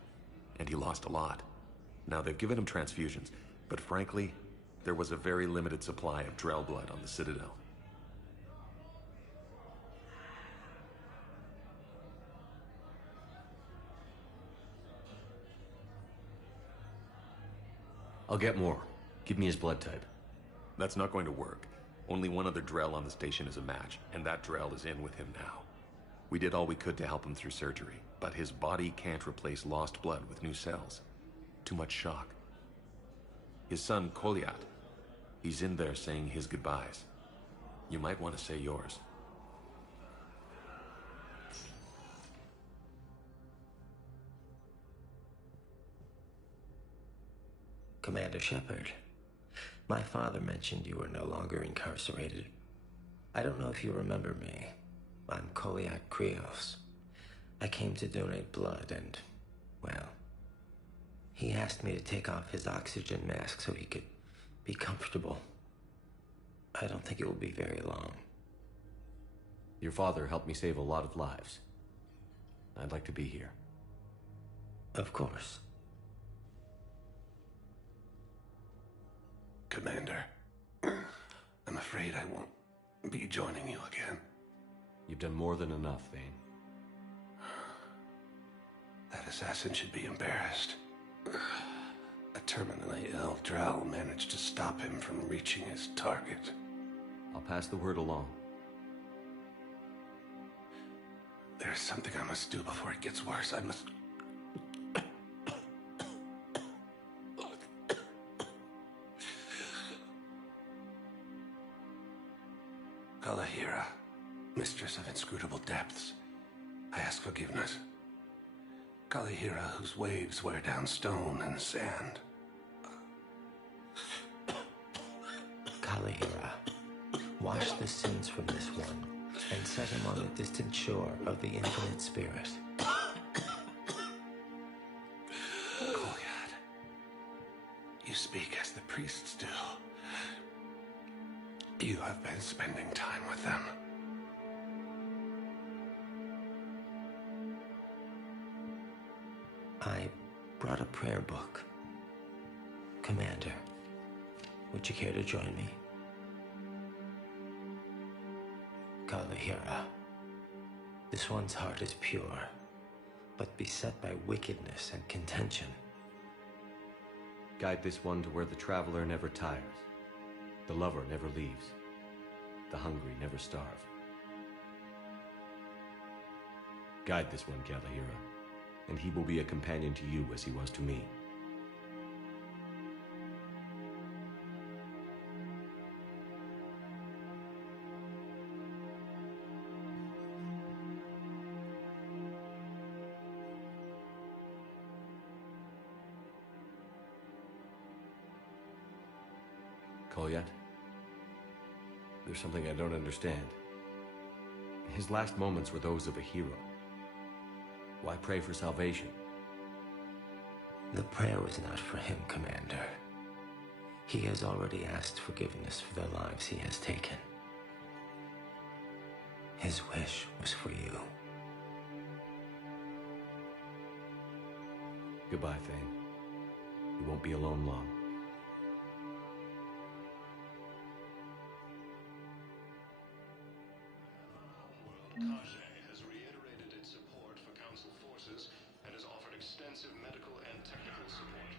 And he lost a lot. Now, they've given him transfusions, but frankly, there was a very limited supply of Drell blood on the Citadel. I'll get more. Give me his blood type. That's not going to work. Only one other Drell on the station is a match, and that Drell is in with him now. We did all we could to help him through surgery, but his body can't replace lost blood with new cells. Too much shock. His son, Kolyat, he's in there saying his goodbyes. You might want to say yours. Commander Shepard, my father mentioned you were no longer incarcerated. I don't know if you remember me. I'm Kolyat Krios. I came to donate blood and, well, he asked me to take off his oxygen mask so he could be comfortable. I don't think it will be very long. Your father helped me save a lot of lives. I'd like to be here. Of course. Commander, I'm afraid I won't be joining you again. You've done more than enough, Vane. That assassin should be embarrassed. A terminally ill Drell managed to stop him from reaching his target. I'll pass the word along. There's something I must do before it gets worse. I must... Kalahira, mistress of inscrutable depths, I ask forgiveness. Kalahira, whose waves wear down stone and sand. Kalahira, wash the sins from this one and set him on the distant shore of the infinite spirit. Kolyat, you speak as the priests do. You have been spending time with them. I brought a prayer book. Commander, would you care to join me? Kalahira, this one's heart is pure, but beset by wickedness and contention. Guide this one to where the traveler never tires. The lover never leaves. The hungry never starve. Guide this one, Kalahira, and he will be a companion to you as he was to me. Kolyat? There's something I don't understand. His last moments were those of a hero. Why pray for salvation? The prayer was not for him, Commander. He has already asked forgiveness for the lives he has taken. His wish was for you. Goodbye, Thane. You won't be alone long. Kage has reiterated its support for Council forces and has offered extensive medical and technical support.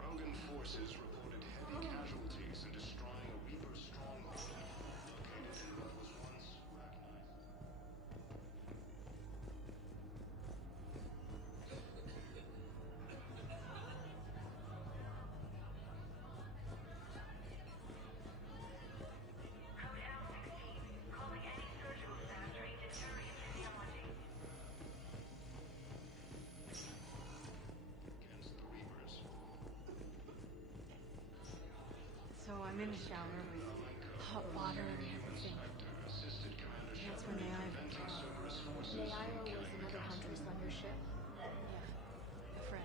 Rogan forces reported heavy casualties in destroying a Reaper stronghold located in what was once recognized. So I'm in the shower with hot water and everything. That's when the Iowa came. The Iowa was another huntress on your ship? Yeah, a friend.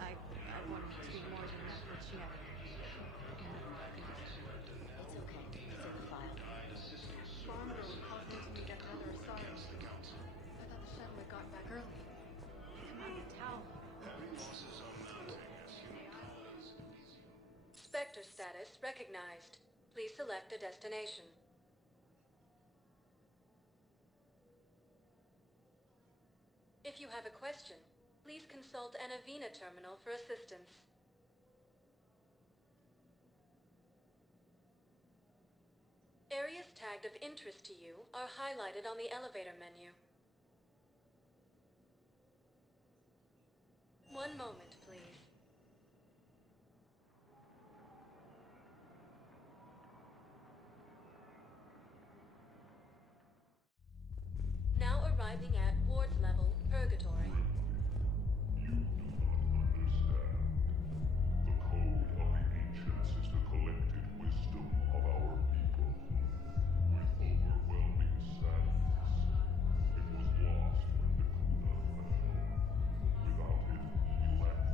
I wanted to be more than that, but she had it. It's okay. It's in the file. Farmer was talking to me that another assignment. I thought the shuttle had gotten back early. Come on, the towel. Spectre status recognized. Please select a destination. If you have a question, Please consult an Avena terminal for assistance. Areas tagged of interest to you are highlighted on the elevator menu. One moment, please. Now arriving at ward level, Purgatory. The code of the ancients is the collected wisdom of our people. With overwhelming sadness, it was lost when the Kuna fell. Without it, we lack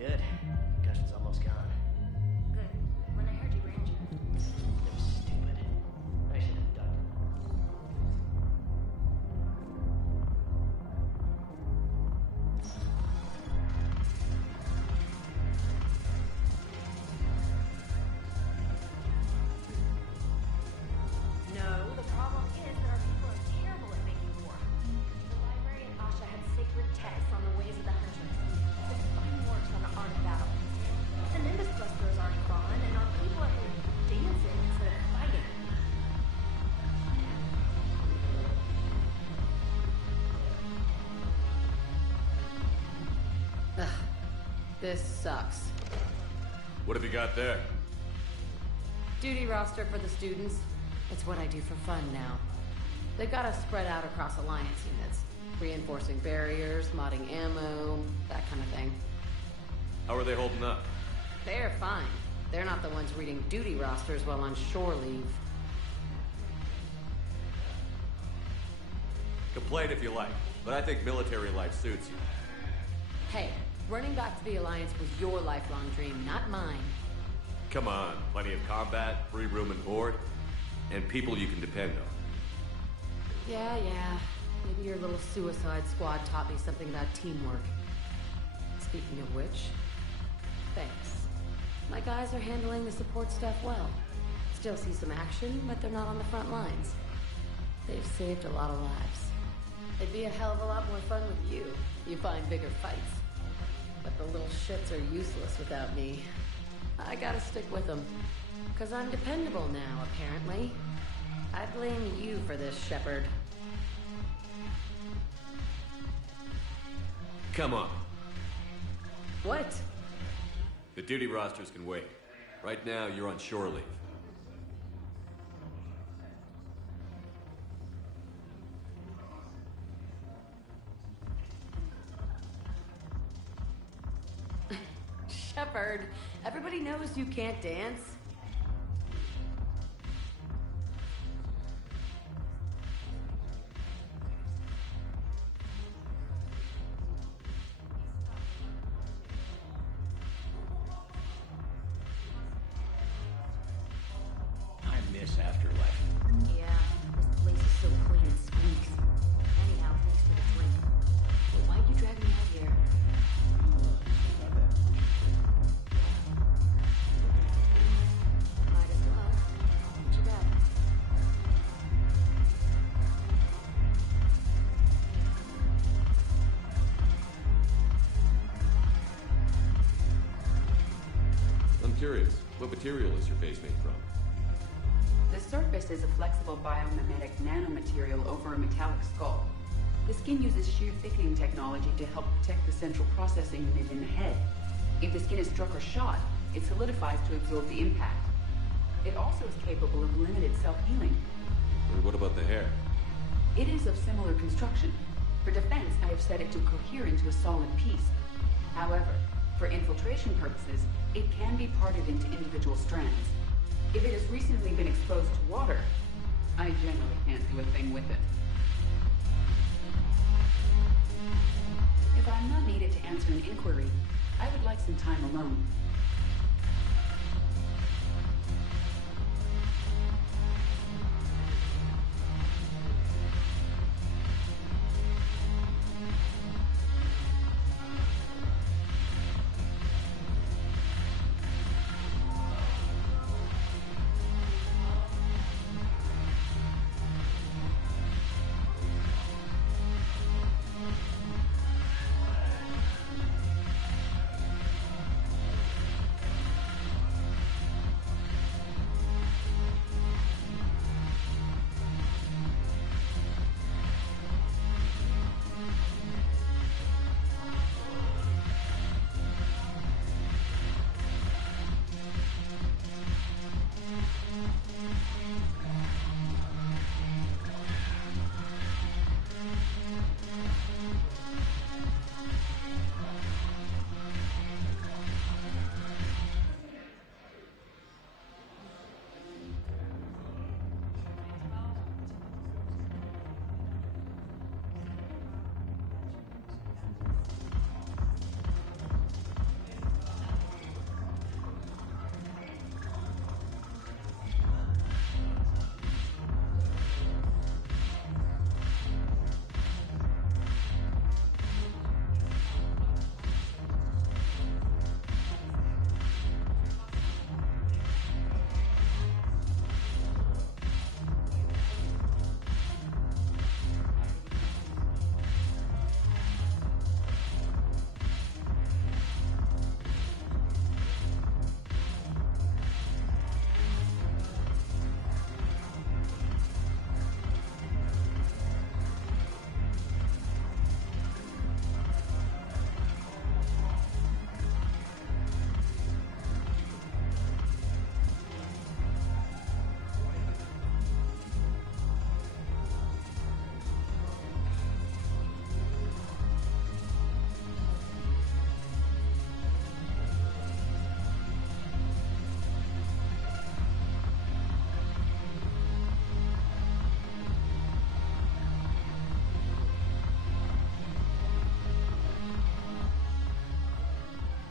Good. Concussion's almost gone. Good. When I heard you were injured. It was stupid. I should have ducked. No, the problem is that our people are terrible at making war. The librarian Asha had sacred texts on the ways of the Huntress. The fine works on the art of battle. The Nimbus clusters aren't gone, and our people are here dancing instead of fighting. Ugh, this sucks. What have you got there? Duty roster for the students. It's what I do for fun now. They've got us spread out across Alliance units. Reinforcing barriers, modding ammo, that kind of thing. How are they holding up? They're fine. They're not the ones reading duty rosters while on shore leave. Complain if you like, but I think military life suits you. Hey, running back to the Alliance was your lifelong dream, not mine. Come on, plenty of combat, free room and board, and people you can depend on. Yeah. Maybe your little suicide squad taught me something about teamwork. Speaking of which, thanks. My guys are handling the support stuff well. Still see some action, but they're not on the front lines. They've saved a lot of lives. It'd be a hell of a lot more fun with you. You find bigger fights. But the little shits are useless without me. I gotta stick with them. 'Cause I'm dependable now, apparently. I blame you for this, Shepard. Come on. What? The duty rosters can wait. Right now, you're on shore leave. Shepard, everybody knows you can't dance. I miss Afterlife. Yeah, this place is so clean and squeaks. Anyhow, thanks for the drink. But why'd you drag me out here? Might as well. What you got? I'm curious, what material is your face made from? The surface is a flexible biomimetic nanomaterial over a metallic skull. The skin uses shear thickening technology to help protect the central processing unit in the head. If the skin is struck or shot, it solidifies to absorb the impact. It also is capable of limited self-healing. And what about the hair? It is of similar construction. For defense, I have set it to cohere into a solid piece. However, for infiltration purposes, it can be parted into individual strands. If it has recently been exposed to water, I generally can't do a thing with it. If I'm not needed to answer an inquiry, I would like some time alone.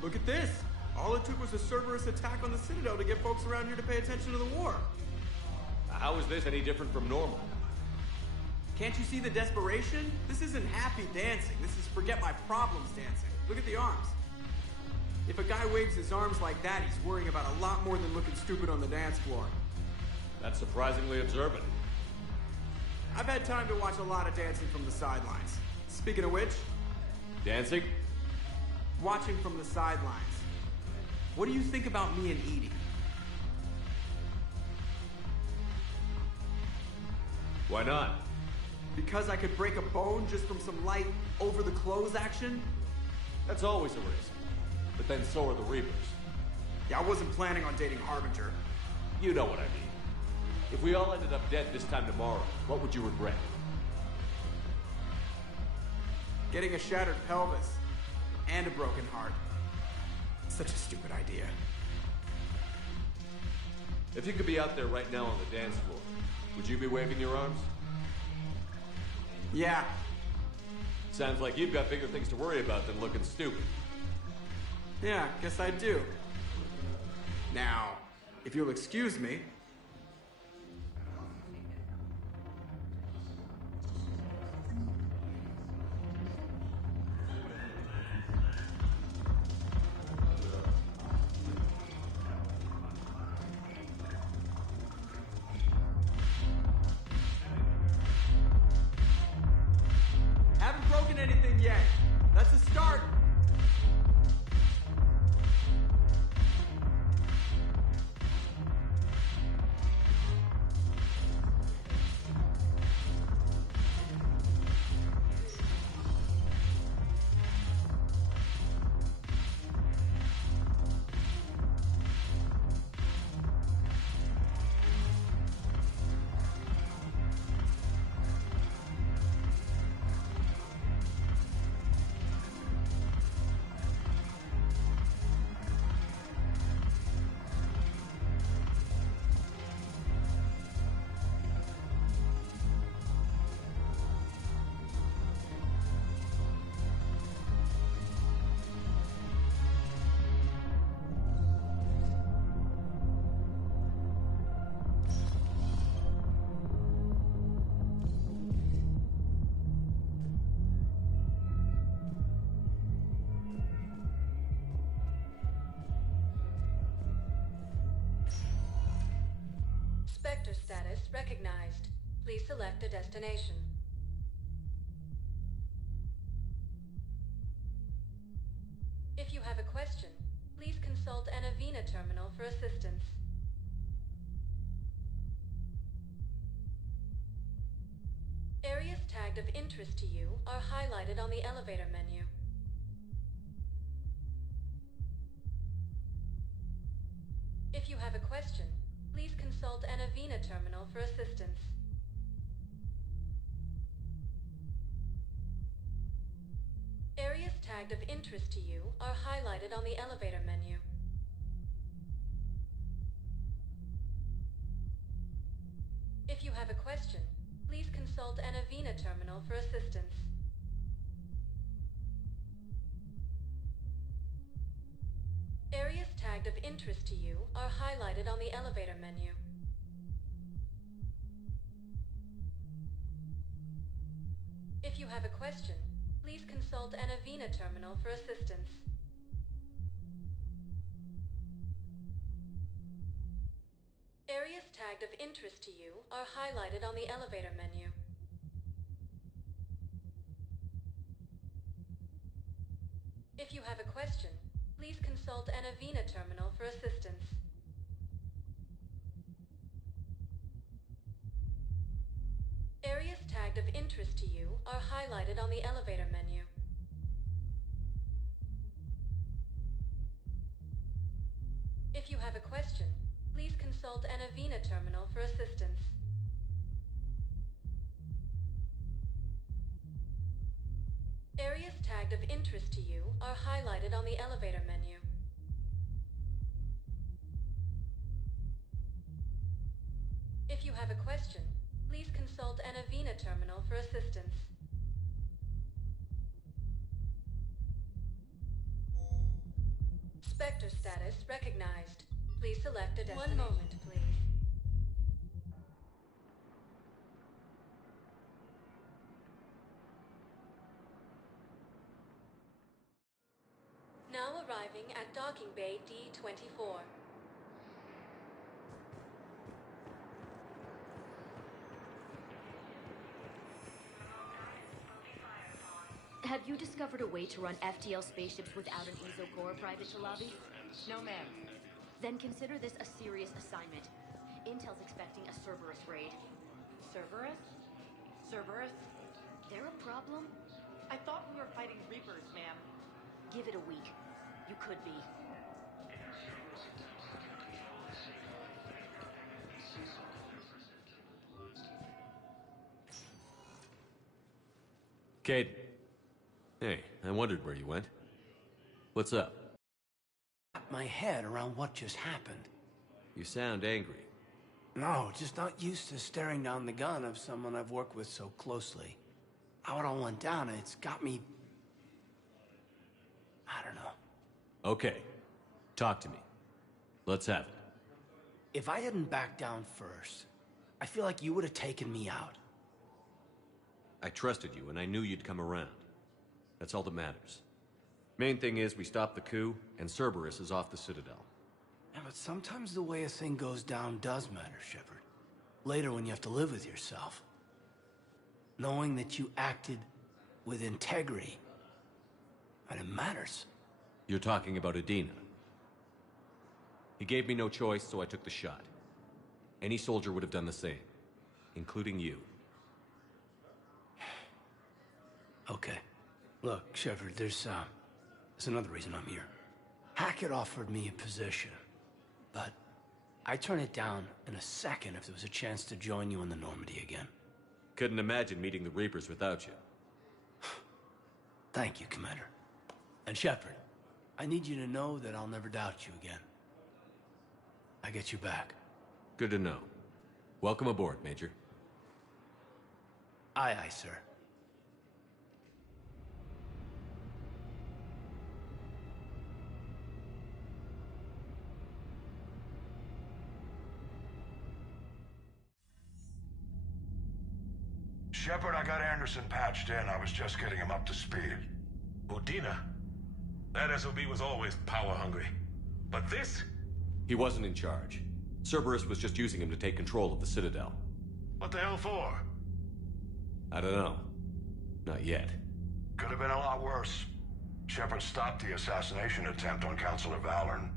Look at this! All it took was a Cerberus attack on the Citadel to get folks around here to pay attention to the war. How is this any different from normal? Can't you see the desperation? This isn't happy dancing. This is forget my problems dancing. Look at the arms. If a guy waves his arms like that, he's worrying about a lot more than looking stupid on the dance floor. That's surprisingly observant. I've had time to watch a lot of dancing from the sidelines. Speaking of which... Dancing? Watching from the sidelines. What do you think about me and Edie? Why not? Because I could break a bone just from some light over-the-clothes action? That's always a risk. But then so are the Reapers. Yeah, I wasn't planning on dating Harbinger. You know what I mean. If we all ended up dead this time tomorrow, what would you regret? Getting a shattered pelvis. And a broken heart. Such a stupid idea. If you could be out there right now on the dance floor, would you be waving your arms? Yeah. Sounds like you've got bigger things to worry about than looking stupid. Yeah, guess I do. Now, if you'll excuse me... Haven't broken anything yet. That's a start. Spectre status recognized. Please select a destination. If you have a question, please consult an Avena terminal for assistance. Areas tagged of interest to you are highlighted on the elevator menu. If you have a question, please consult an Avena terminal for assistance. Areas tagged of interest to you are highlighted on the elevator menu. If you have a question, please consult an Avena terminal for assistance. Areas tagged of interest to you are highlighted on the elevator menu. If you have a question, please consult an Avena terminal for assistance. Areas tagged of interest to you are highlighted on the elevator menu. If you have a question, please consult an Avena terminal for assistance. Areas tagged of interest to you are highlighted on the elevator menu. If you have a question, please consult an Avena terminal for assistance. Areas tagged of interest to you are highlighted on the elevator menu. If you have a question, please consult an Avena terminal for assistance. Spectre status recognized. Please select a destination. 1 moment, please. Now arriving at docking bay D24. Have you discovered a way to run FTL spaceships without an ESO core private to lobby? No, ma'am. Then consider this a serious assignment. Intel's expecting a Cerberus raid. Cerberus? Cerberus? They're a problem? I thought we were fighting Reapers, ma'am. Give it a week. You could be. Cade. Hey, I wondered where you went. What's up? My head around what just happened. You sound angry. No, just not used to staring down the gun of someone I've worked with so closely. How it all went down, it's got me... I don't know. Okay. Talk to me. Let's have it. If I hadn't backed down first, I feel like you would have taken me out. I trusted you, and I knew you'd come around. That's all that matters. Main thing is, we stopped the coup, and Cerberus is off the Citadel. Yeah, but sometimes the way a thing goes down does matter, Shepard. Later when you have to live with yourself. Knowing that you acted with integrity, and it matters. You're talking about Adina. He gave me no choice, so I took the shot. Any soldier would have done the same, including you. Okay. Look, Shepard, there's another reason I'm here. Hackett offered me a position, but I'd turn it down in a second if there was a chance to join you in the Normandy again. Couldn't imagine meeting the Reapers without you. Thank you, Commander. And Shepard, I need you to know that I'll never doubt you again. I get you back. Good to know. Welcome aboard, Major. Aye, aye, sir. Shepard, I got Anderson patched in. I was just getting him up to speed. Udina? That SOB was always power-hungry. But this? He wasn't in charge. Cerberus was just using him to take control of the Citadel. What the hell for? I don't know. Not yet. Could have been a lot worse. Shepard stopped the assassination attempt on Counselor Valorn.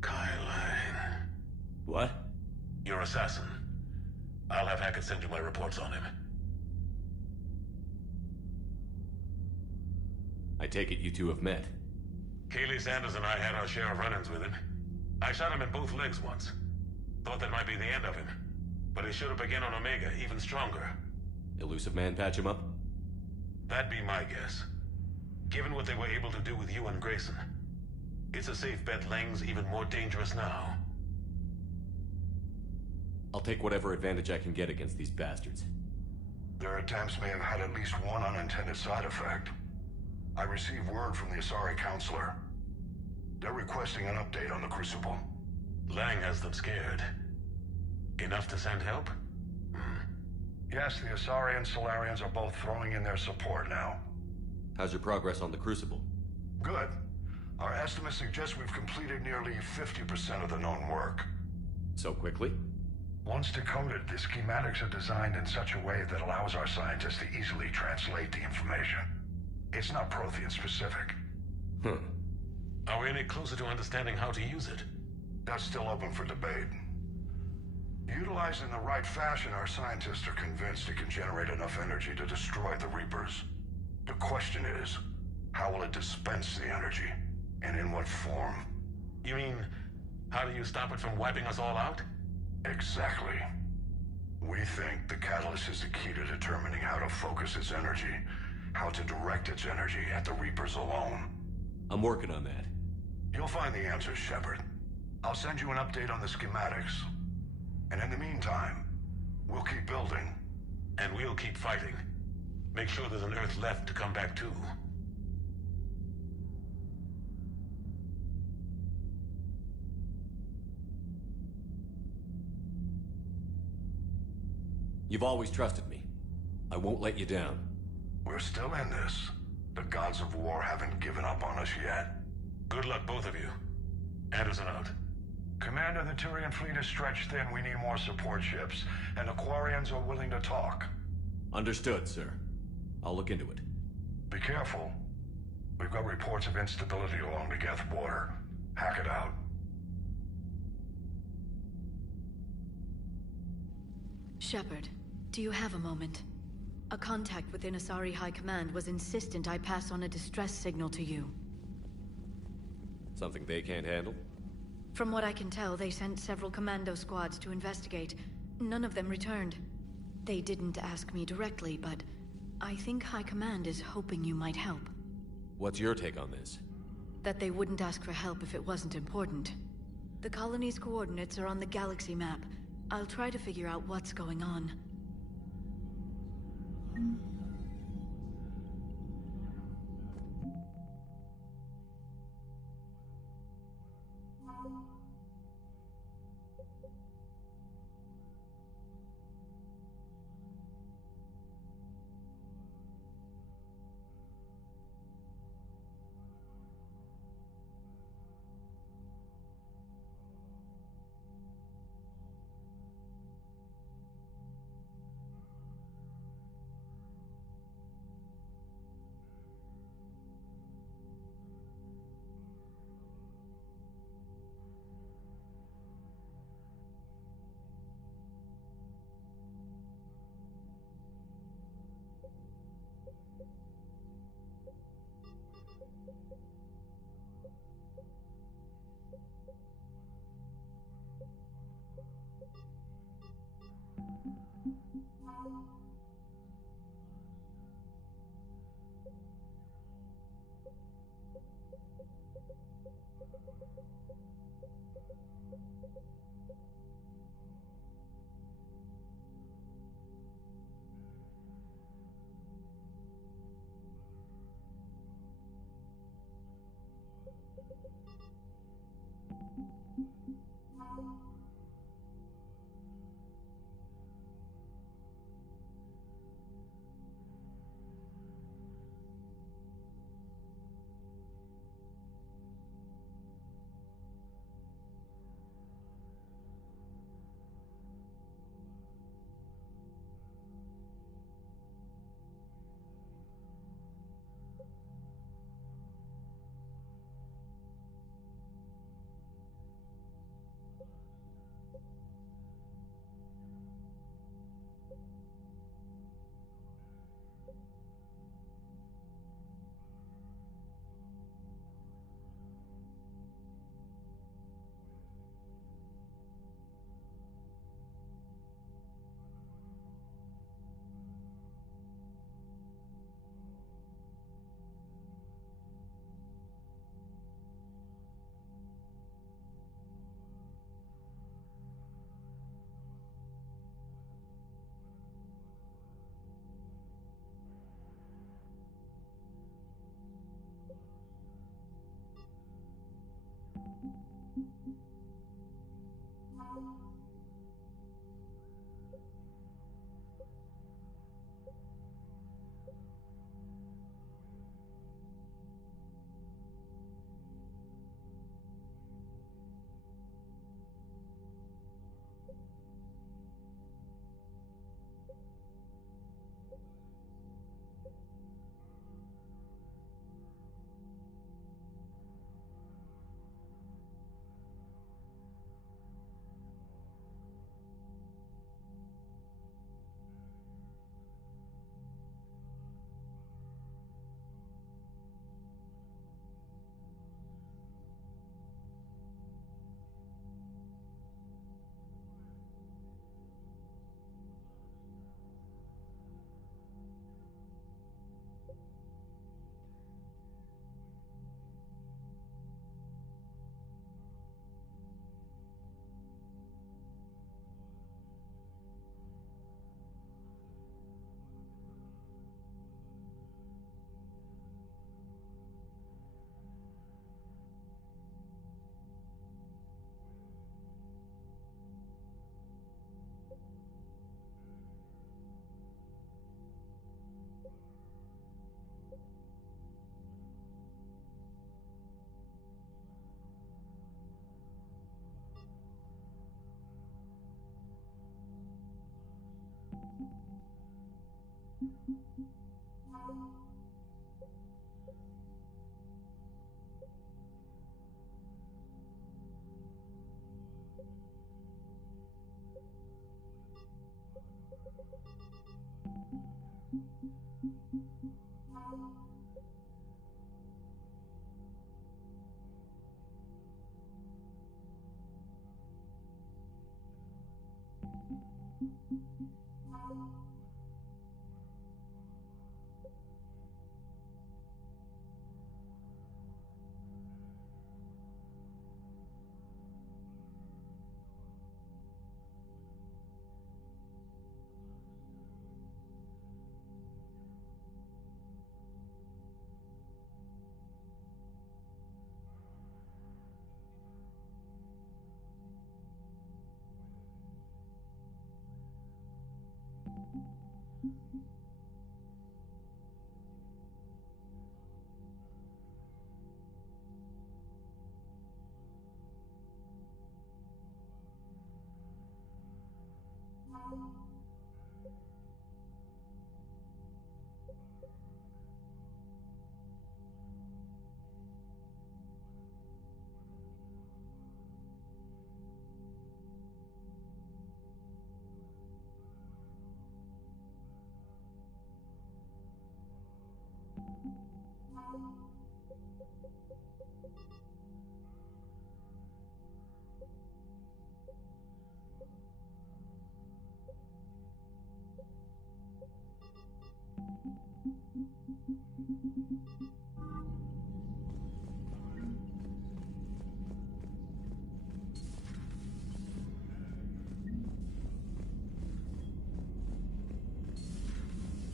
Kylane. What? Your assassin. I'll have Hackett send you my reports on him. I take it you two have met. Keeley Sanders and I had our share of run-ins with him. I shot him in both legs once. Thought that might be the end of him. But he showed up again on Omega, even stronger. Elusive Man patch him up? That'd be my guess. Given what they were able to do with you and Grayson. It's a safe bet Lang's even more dangerous now. I'll take whatever advantage I can get against these bastards. Their attempts may have had at least one unintended side effect. I received word from the Asari Counselor. They're requesting an update on the Crucible. Lang has them scared. Enough to send help? Yes, the Asari and Solarians are both throwing in their support now. How's your progress on the Crucible? Good. Our estimates suggest we've completed nearly 50% of the known work. So quickly? Once decoded, the schematics are designed in such a way that allows our scientists to easily translate the information. It's not Prothean specific. Are we any closer to understanding how to use it? That's still open for debate. Utilized in the right fashion, our scientists are convinced it can generate enough energy to destroy the Reapers. The question is, how will it dispense the energy? And in what form? You mean, how do you stop it from wiping us all out? Exactly. We think the catalyst is the key to determining how to focus its energy, how to direct its energy at the Reapers alone. I'm working on that. You'll find the answers, Shepard. I'll send you an update on the schematics. And in the meantime, we'll keep building. And we'll keep fighting. Make sure there's an Earth left to come back to. You've always trusted me. I won't let you down. We're still in this. The gods of war haven't given up on us yet. Good luck, both of you. Anderson out. Commander, the Turian fleet is stretched thin. We need more support ships, and the Quarians are willing to talk. Understood, sir. I'll look into it. Be careful. We've got reports of instability along the Geth border. Hack it out. Shepard, do you have a moment? A contact within Asari High Command was insistent I pass on a distress signal to you. Something they can't handle? From what I can tell, they sent several commando squads to investigate. None of them returned. They didn't ask me directly, but I think High Command is hoping you might help. What's your take on this? That they wouldn't ask for help if it wasn't important. The colony's coordinates are on the galaxy map. I'll try to figure out what's going on.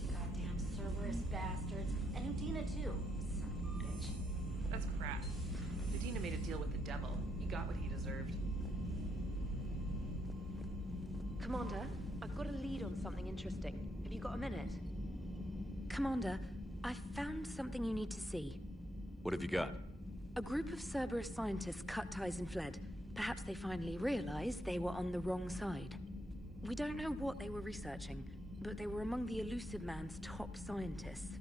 Goddamn Cerberus bastards. And Udina too. Son of a bitch. That's crap. Medina made a deal with the devil. He got what he deserved. Commander, I've got a lead on something interesting. Have you got a minute? Commander, I've found something you need to see. What have you got? A group of Cerberus scientists cut ties and fled. Perhaps they finally realized they were on the wrong side. We don't know what they were researching, but they were among the Elusive Man's top scientists.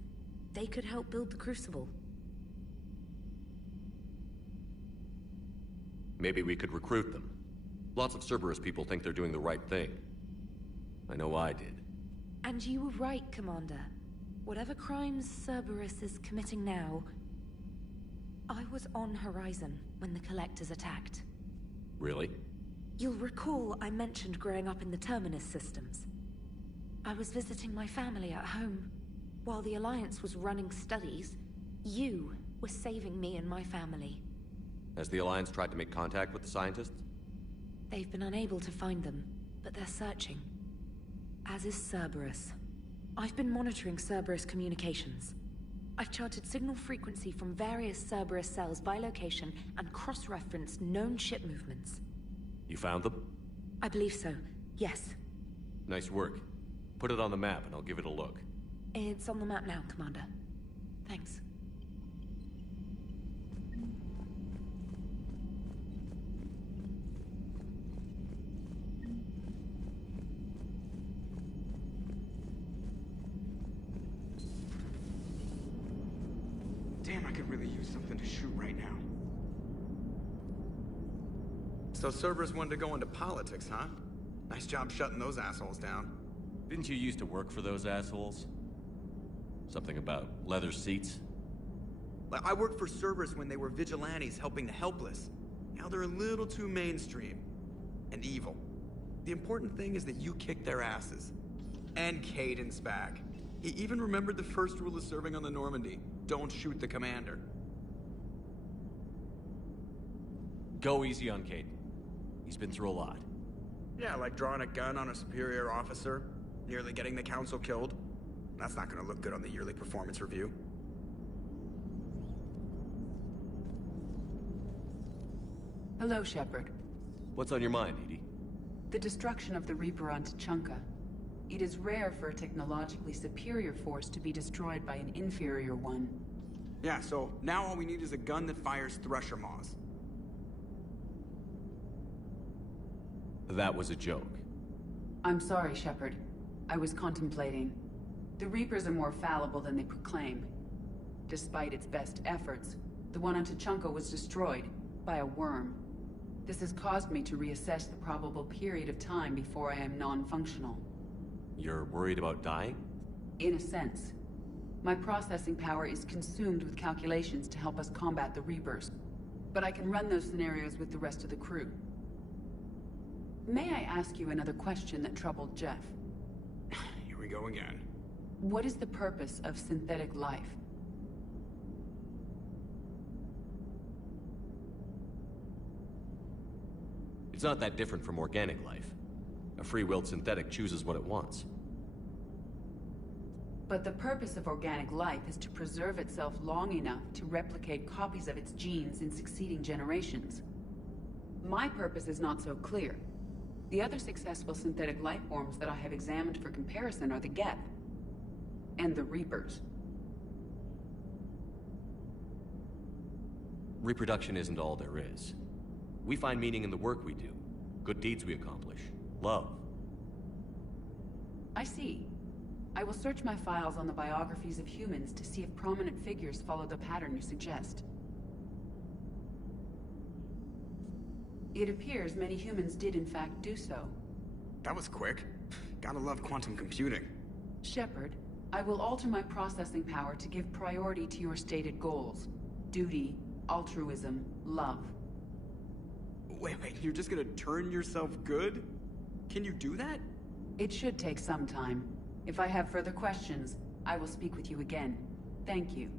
They could help build the Crucible. Maybe we could recruit them. Lots of Cerberus people think they're doing the right thing. I know I did. And you were right, Commander. Whatever crimes Cerberus is committing now, I was on Horizon when the Collectors attacked. Really? You'll recall I mentioned growing up in the Terminus systems. I was visiting my family at home. While the Alliance was running studies, you were saving me and my family. Has the Alliance tried to make contact with the scientists? They've been unable to find them, but they're searching. As is Cerberus. I've been monitoring Cerberus communications. I've charted signal frequency from various Cerberus cells by location and cross-referenced known ship movements. You found them? I believe so, yes. Nice work. Put it on the map and I'll give it a look. It's on the map now, Commander. Thanks. Damn, I could really use something to shoot right now. So Cerberus wanted to go into politics, huh? Nice job shutting those assholes down. Didn't you used to work for those assholes? Something about leather seats? I worked for Cerberus when they were vigilantes helping the helpless. Now they're a little too mainstream. And evil. The important thing is that you kicked their asses. And Caden's back. He even remembered the first rule of serving on the Normandy. Don't shoot the commander. Go easy on Caden. He's been through a lot. Yeah, like drawing a gun on a superior officer, nearly getting the council killed. That's not gonna look good on the yearly performance review. Hello, Shepard. What's on your mind, Edie? The destruction of the Reaper on Tuchanka. It is rare for a technologically superior force to be destroyed by an inferior one. Yeah, so now all we need is a gun that fires Thresher Maws. That was a joke. I'm sorry, Shepard. I was contemplating. The Reapers are more fallible than they proclaim. Despite its best efforts, the one on Tuchanka was destroyed by a worm. This has caused me to reassess the probable period of time before I am non-functional. You're worried about dying? In a sense. My processing power is consumed with calculations to help us combat the Reapers. But I can run those scenarios with the rest of the crew. May I ask you another question that troubled Jeff? Here we go again. What is the purpose of synthetic life? It's not that different from organic life. A free-willed synthetic chooses what it wants. But the purpose of organic life is to preserve itself long enough to replicate copies of its genes in succeeding generations. My purpose is not so clear. The other successful synthetic life forms that I have examined for comparison are the Geth and the Reapers. Reproduction isn't all there is. We find meaning in the work we do, good deeds we accomplish, love. I see. I will search my files on the biographies of humans to see if prominent figures follow the pattern you suggest. It appears many humans did in fact do so. That was quick. Gotta love quantum computing. Shepard, I will alter my processing power to give priority to your stated goals. Duty, altruism, love. Wait, you're just gonna turn yourself good? Can you do that? It should take some time. If I have further questions, I will speak with you again. Thank you.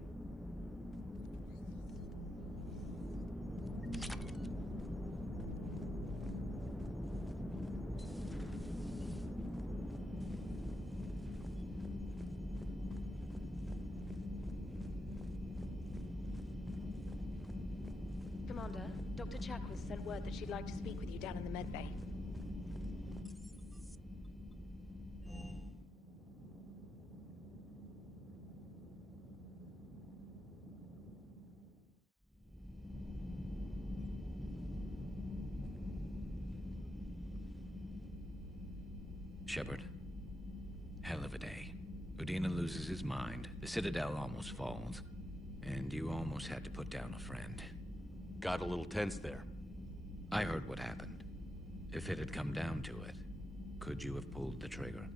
Commander, Dr. Chakwas sent word that she'd like to speak with you down in the med bay. Shepard. Hell of a day. Udina loses his mind, the Citadel almost falls, and you almost had to put down a friend. Got a little tense there. I heard what happened. If it had come down to it, could you have pulled the trigger?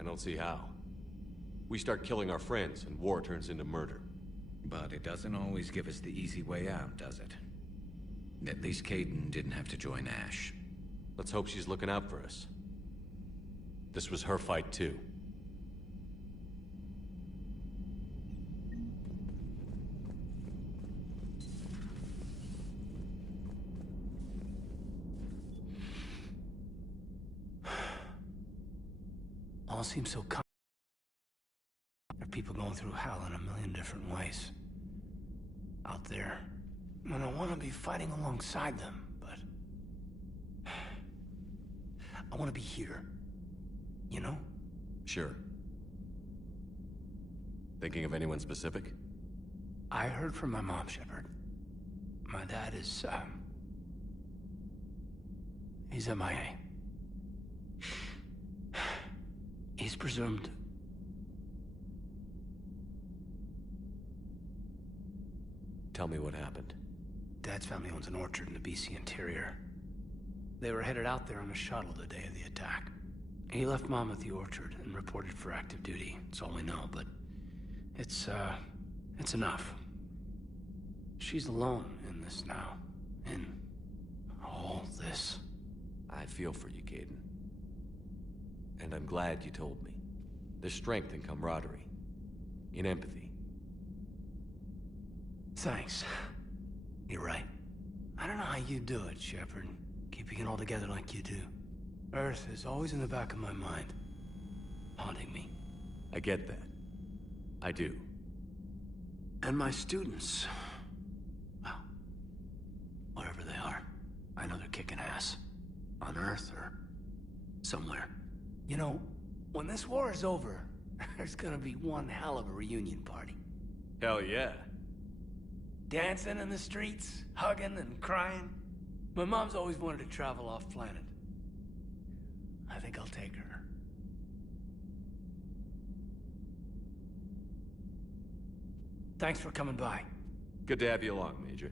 I don't see how. We start killing our friends, and war turns into murder. But it doesn't always give us the easy way out, does it? At least Kaidan didn't have to join Ash. Let's hope she's looking out for us. This was her fight, too. All seems so calm. There are people going through hell in a million different ways. Out there. And I want to be fighting alongside them, but... I want to be here. You know? Sure. Thinking of anyone specific? I heard from my mom, Shepard. My dad is, he's MIA. He's presumed... Tell me what happened. Dad's family owns an orchard in the BC interior. They were headed out there on a shuttle the day of the attack. He left Mom at the orchard and reported for active duty. That's all we know, but it's enough. She's alone in this now. In all this. I feel for you, Kaidan. And I'm glad you told me. There's strength in camaraderie. In empathy. Thanks. You're right. I don't know how you do it, Shepard. Keeping it all together like you do. Earth is always in the back of my mind. Haunting me. I get that. I do. And my students. Well, wherever they are. I know they're kicking ass. On Earth or somewhere. You know, when this war is over, there's gonna be one hell of a reunion party. Hell yeah. Dancing in the streets, hugging and crying. My mom's always wanted to travel off-planet. I think I'll take her. Thanks for coming by. Good to have you along, Major.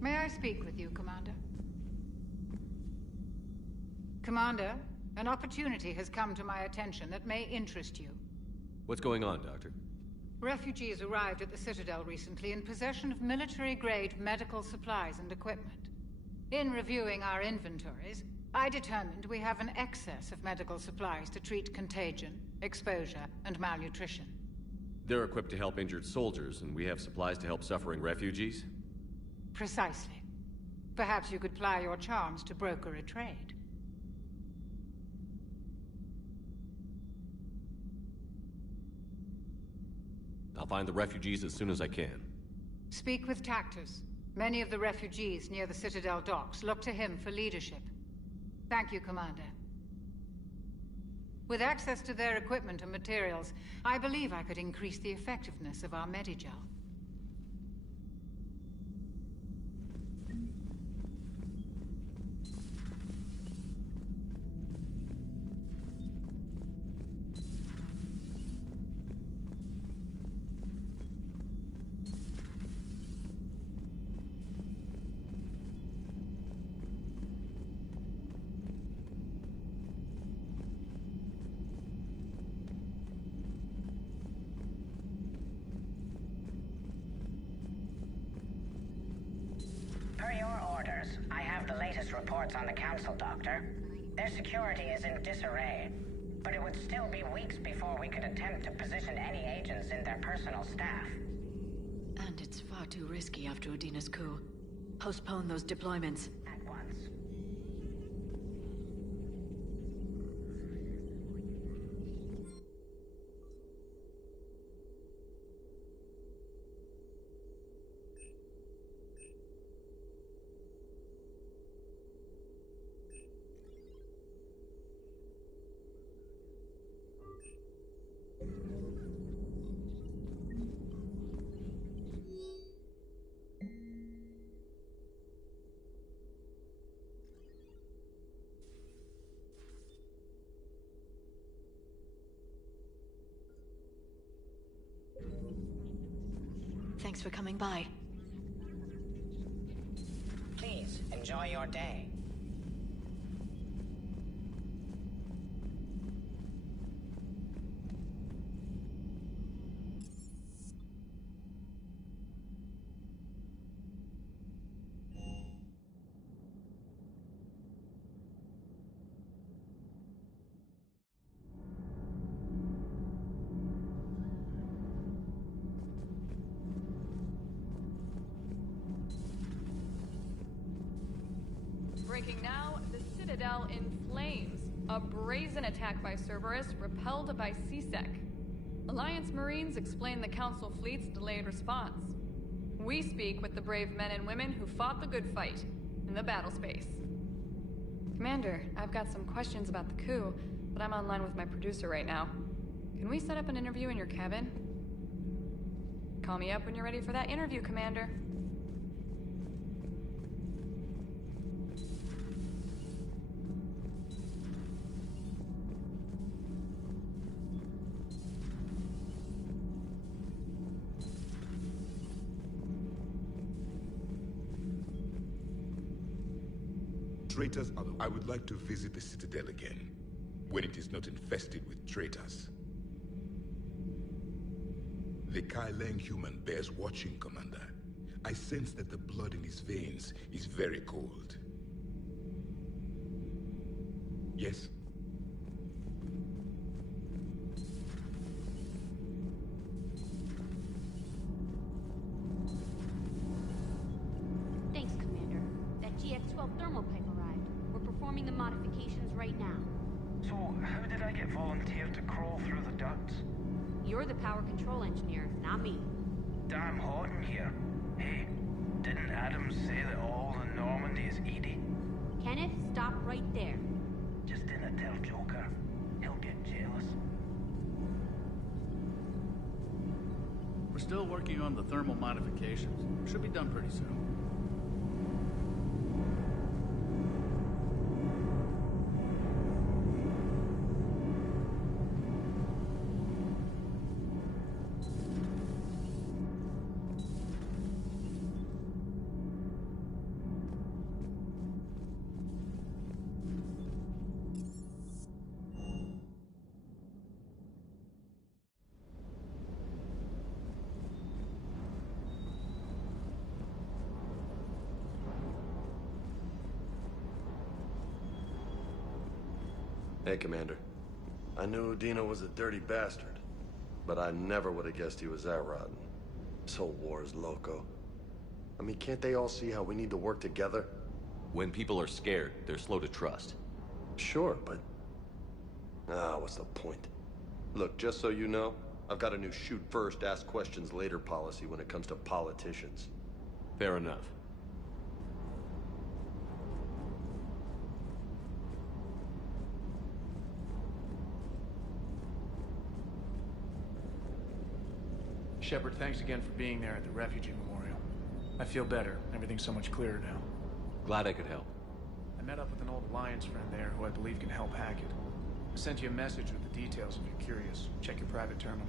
May I speak with you, Commander? Commander, an opportunity has come to my attention that may interest you. What's going on, Doctor? Refugees arrived at the Citadel recently in possession of military-grade medical supplies and equipment. In reviewing our inventories, I determined we have an excess of medical supplies to treat contagion, exposure, and malnutrition. They're equipped to help injured soldiers, and we have supplies to help suffering refugees? Precisely. Perhaps you could ply your charms to broker a trade. I'll find the refugees as soon as I can. Speak with Tactus. Many of the refugees near the Citadel docks look to him for leadership. Thank you, Commander. With access to their equipment and materials, I believe I could increase the effectiveness of our Medigel. Per your orders, I have the latest reports on the Council, Doctor. Their security is in disarray, but it would still be weeks before we could attempt to position any agents in their personal staff. And it's far too risky after Udina's coup. Postpone those deployments. At once. Thanks for coming by. Please, enjoy your day. Breaking now, the Citadel in flames. A brazen attack by Cerberus repelled by CSEC. Alliance Marines explain the Council fleet's delayed response. We speak with the brave men and women who fought the good fight in the battle space. Commander, I've got some questions about the coup, but I'm online with my producer right now. Can we set up an interview in your cabin? Call me up when you're ready for that interview, Commander. Traitors are I would like to visit the Citadel again, when it is not infested with traitors. The Kai Leng human bears watching, Commander. I sense that the blood in his veins is very cold. Yes? Thanks, Commander. That GX-12 thermal pipe arrived. We're performing the modifications right now. So, how did I get volunteered to crawl through the ducts? You're the power control engineer, not me. Damn hot in here. Hey, didn't Adams say that all in Normandy is Edie? Kenneth, stop right there. Just didn't tell Joker. He'll get jealous. We're still working on the thermal modifications. Should be done pretty soon. Hey, Commander. I knew Udina was a dirty bastard, but I never would have guessed he was that rotten. This whole war is loco. I mean, can't they all see how we need to work together? When people are scared, they're slow to trust. Sure, but... what's the point? Look, just so you know, I've got a new shoot first, ask questions later policy when it comes to politicians. Fair enough. Shepard, thanks again for being there at the refugee memorial. I feel better. Everything's so much clearer now. Glad I could help. I met up with an old Alliance friend there who I believe can help hack it. I sent you a message with the details if you're curious. Check your private terminal.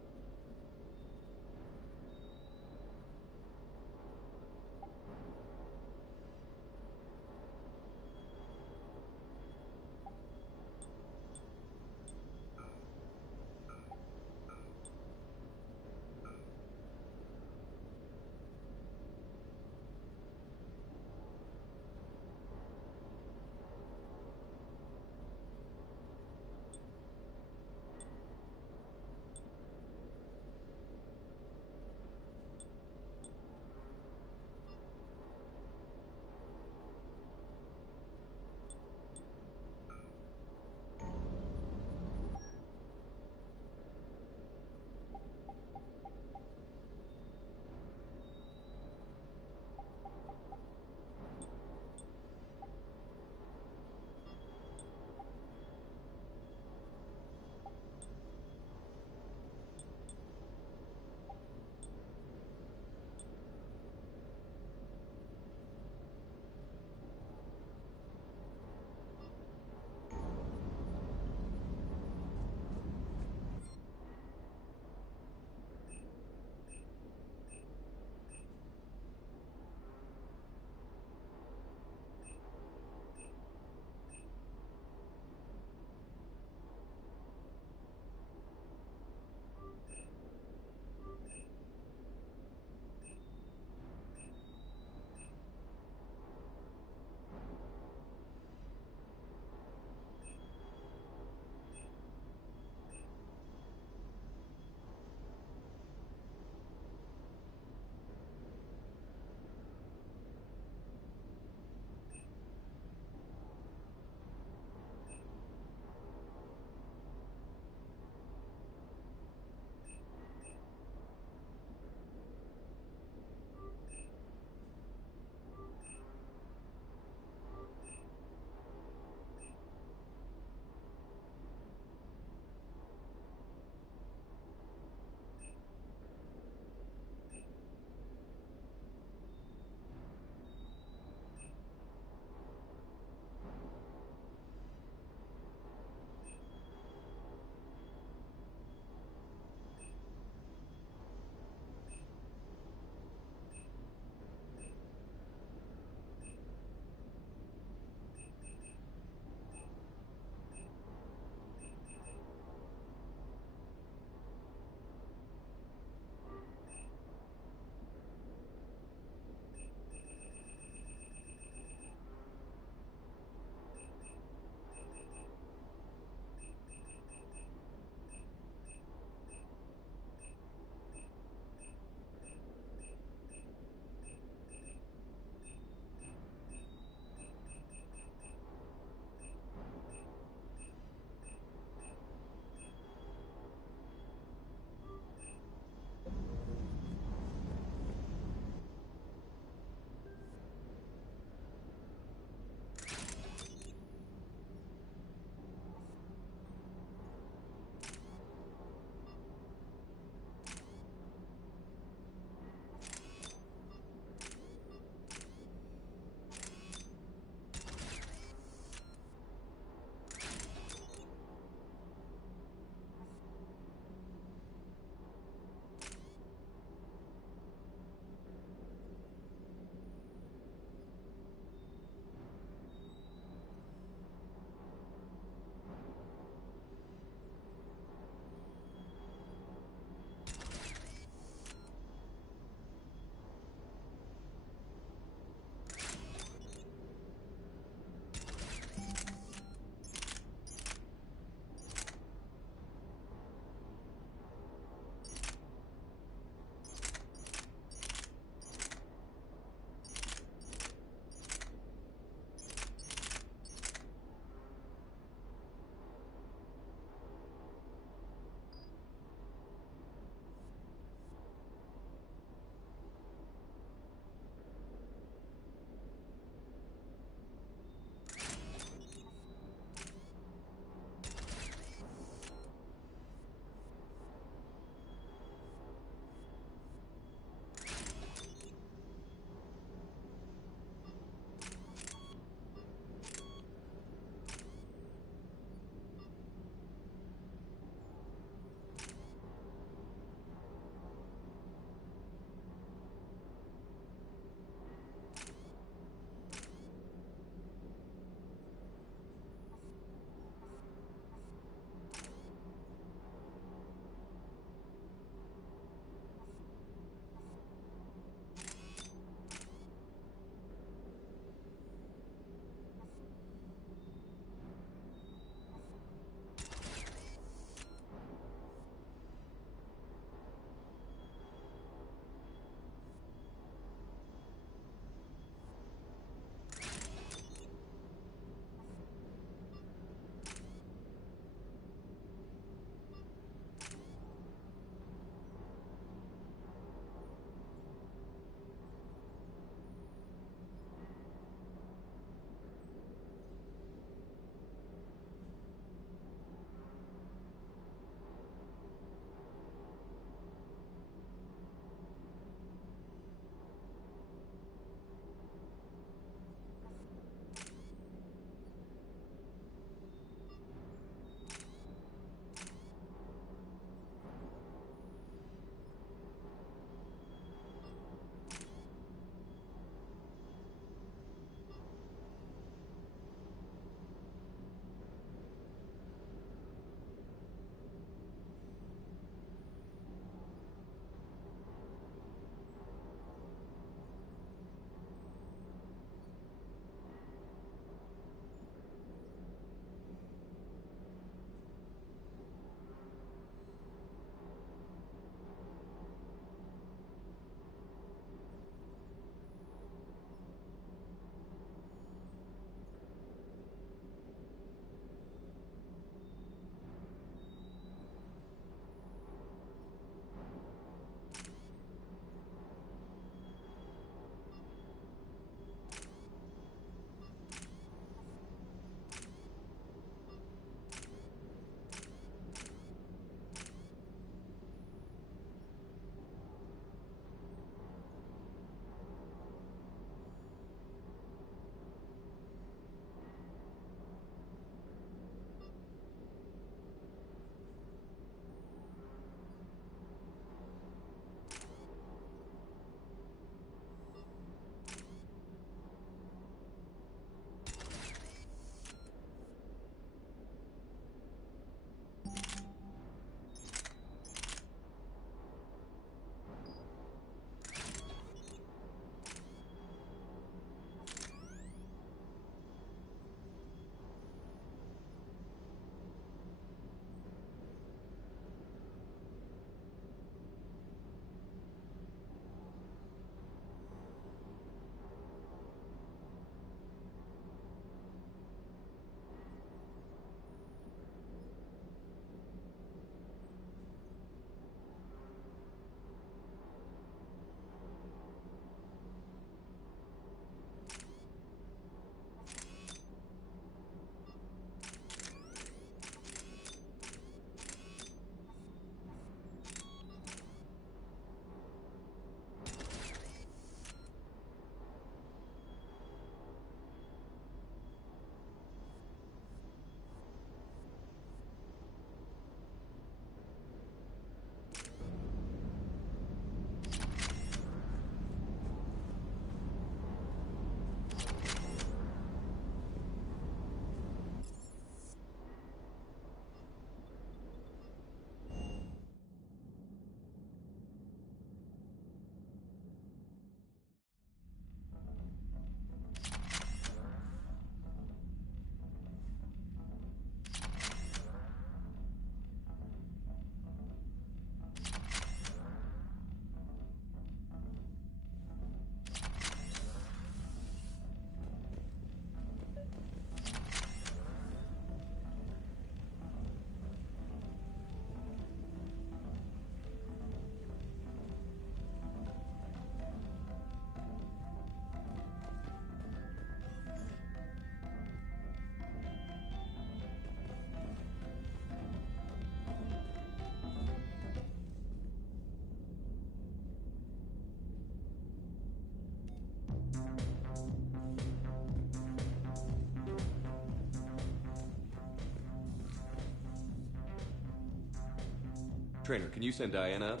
Trainer, can you send Diana up?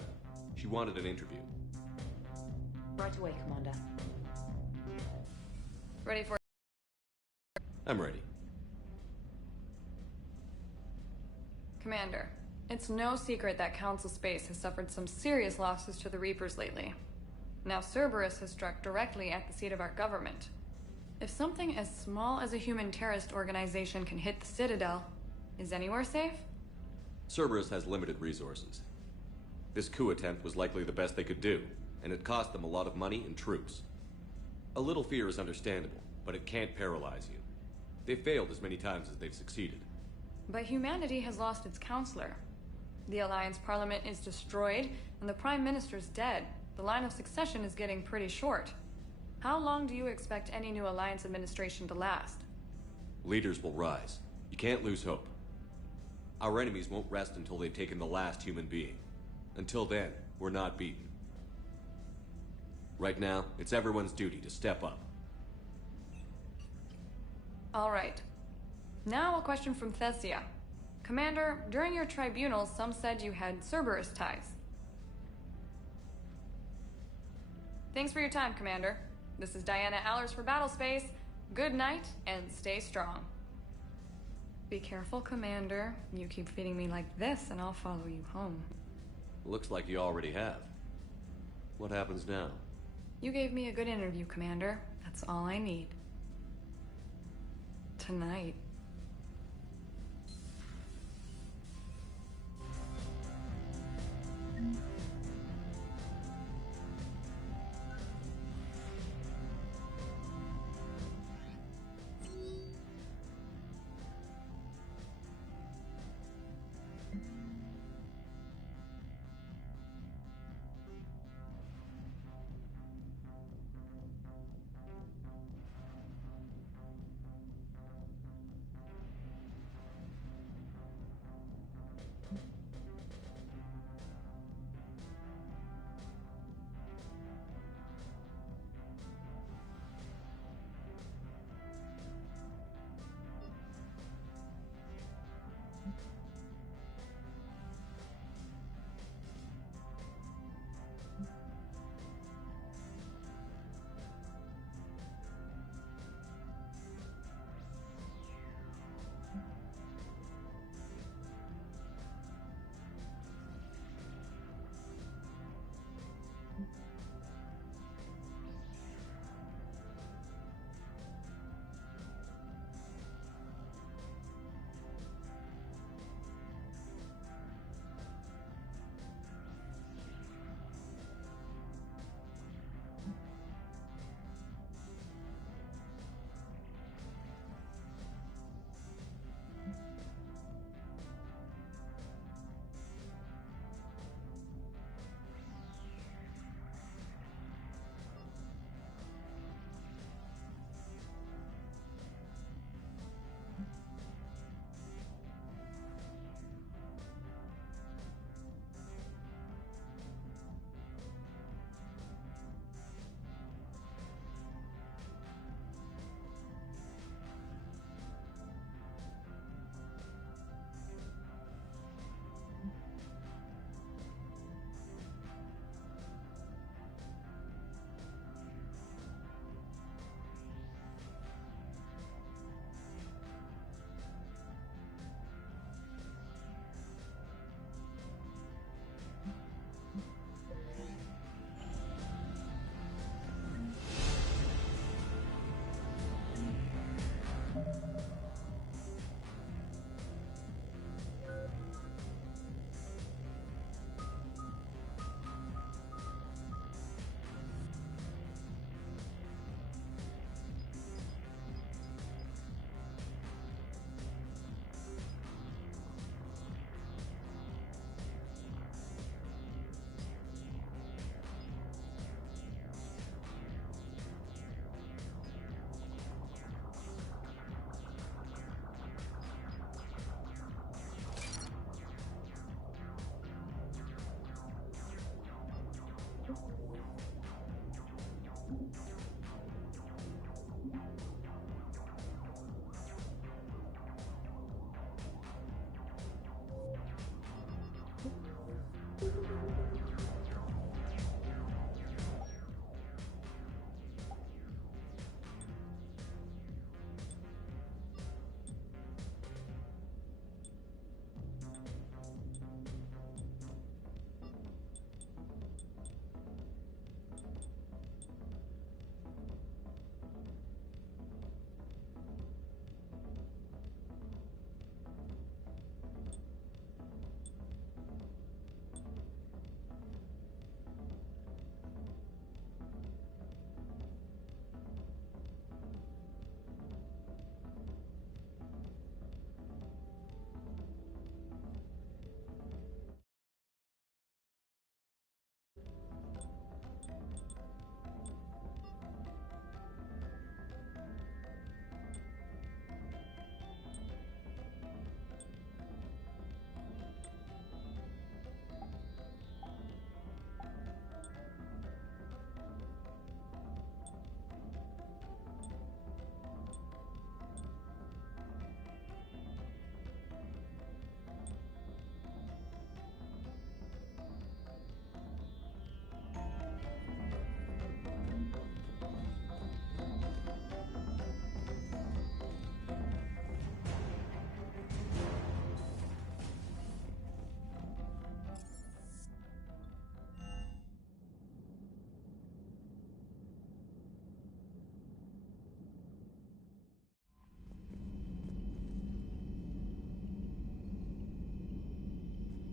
She wanted an interview. Right away, Commander. Ready for... I'm ready. Commander, it's no secret that Council Space has suffered some serious losses to the Reapers lately. Now Cerberus has struck directly at the seat of our government. If something as small as a human terrorist organization can hit the Citadel, is anywhere safe? Cerberus has limited resources. This coup attempt was likely the best they could do, and it cost them a lot of money and troops. A little fear is understandable, but it can't paralyze you. They've failed as many times as they've succeeded. But humanity has lost its counselor. The Alliance Parliament is destroyed, and the Prime Minister's dead. The line of succession is getting pretty short. How long do you expect any new Alliance administration to last? Leaders will rise. You can't lose hope. Our enemies won't rest until they've taken the last human being. Until then, we're not beaten. Right now, it's everyone's duty to step up. All right. Now a question from Thessia. Commander, during your tribunal, some said you had Cerberus ties. Thanks for your time, Commander. This is Diana Allers for Battlespace. Good night, and stay strong. Be careful, Commander. You keep feeding me like this, and I'll follow you home. Looks like you already have. What happens now? You gave me a good interview, Commander. That's all I need. Tonight.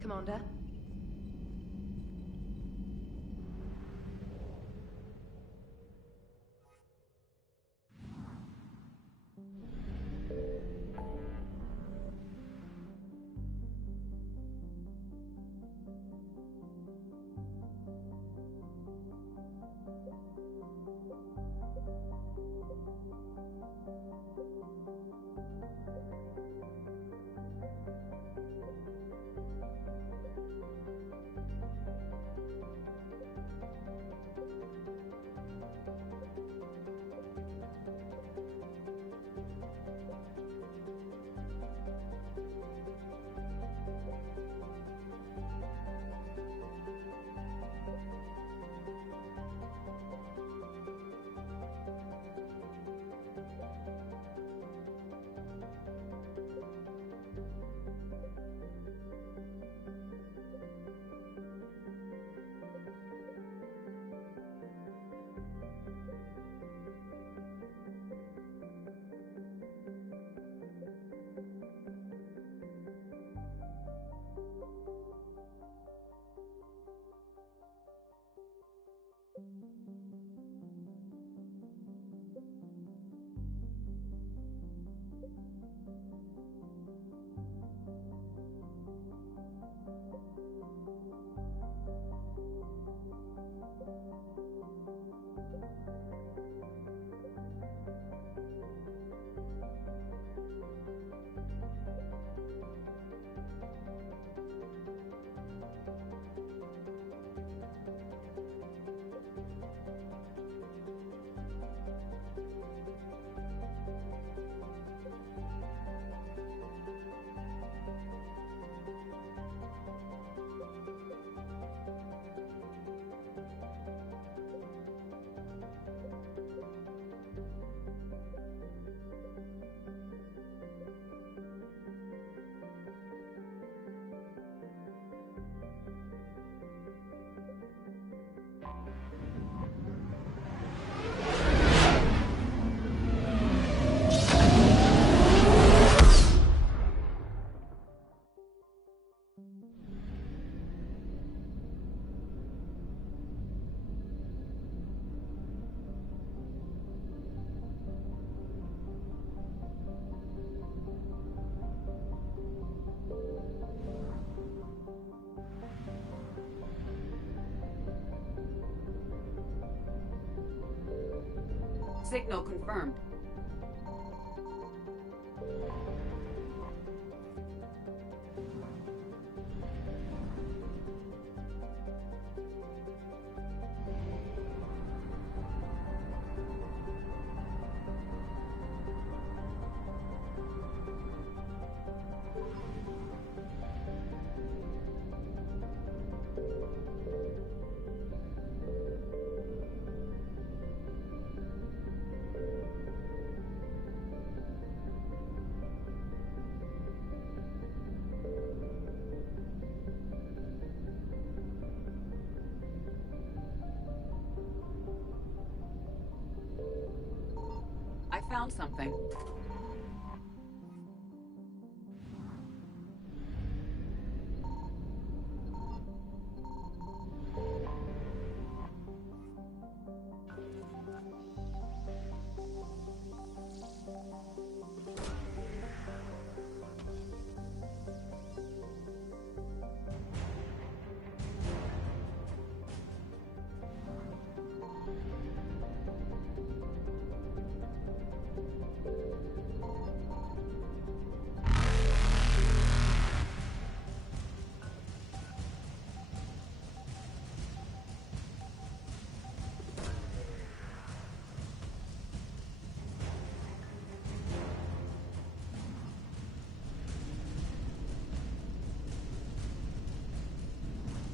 Commander? Signal confirmed. found something.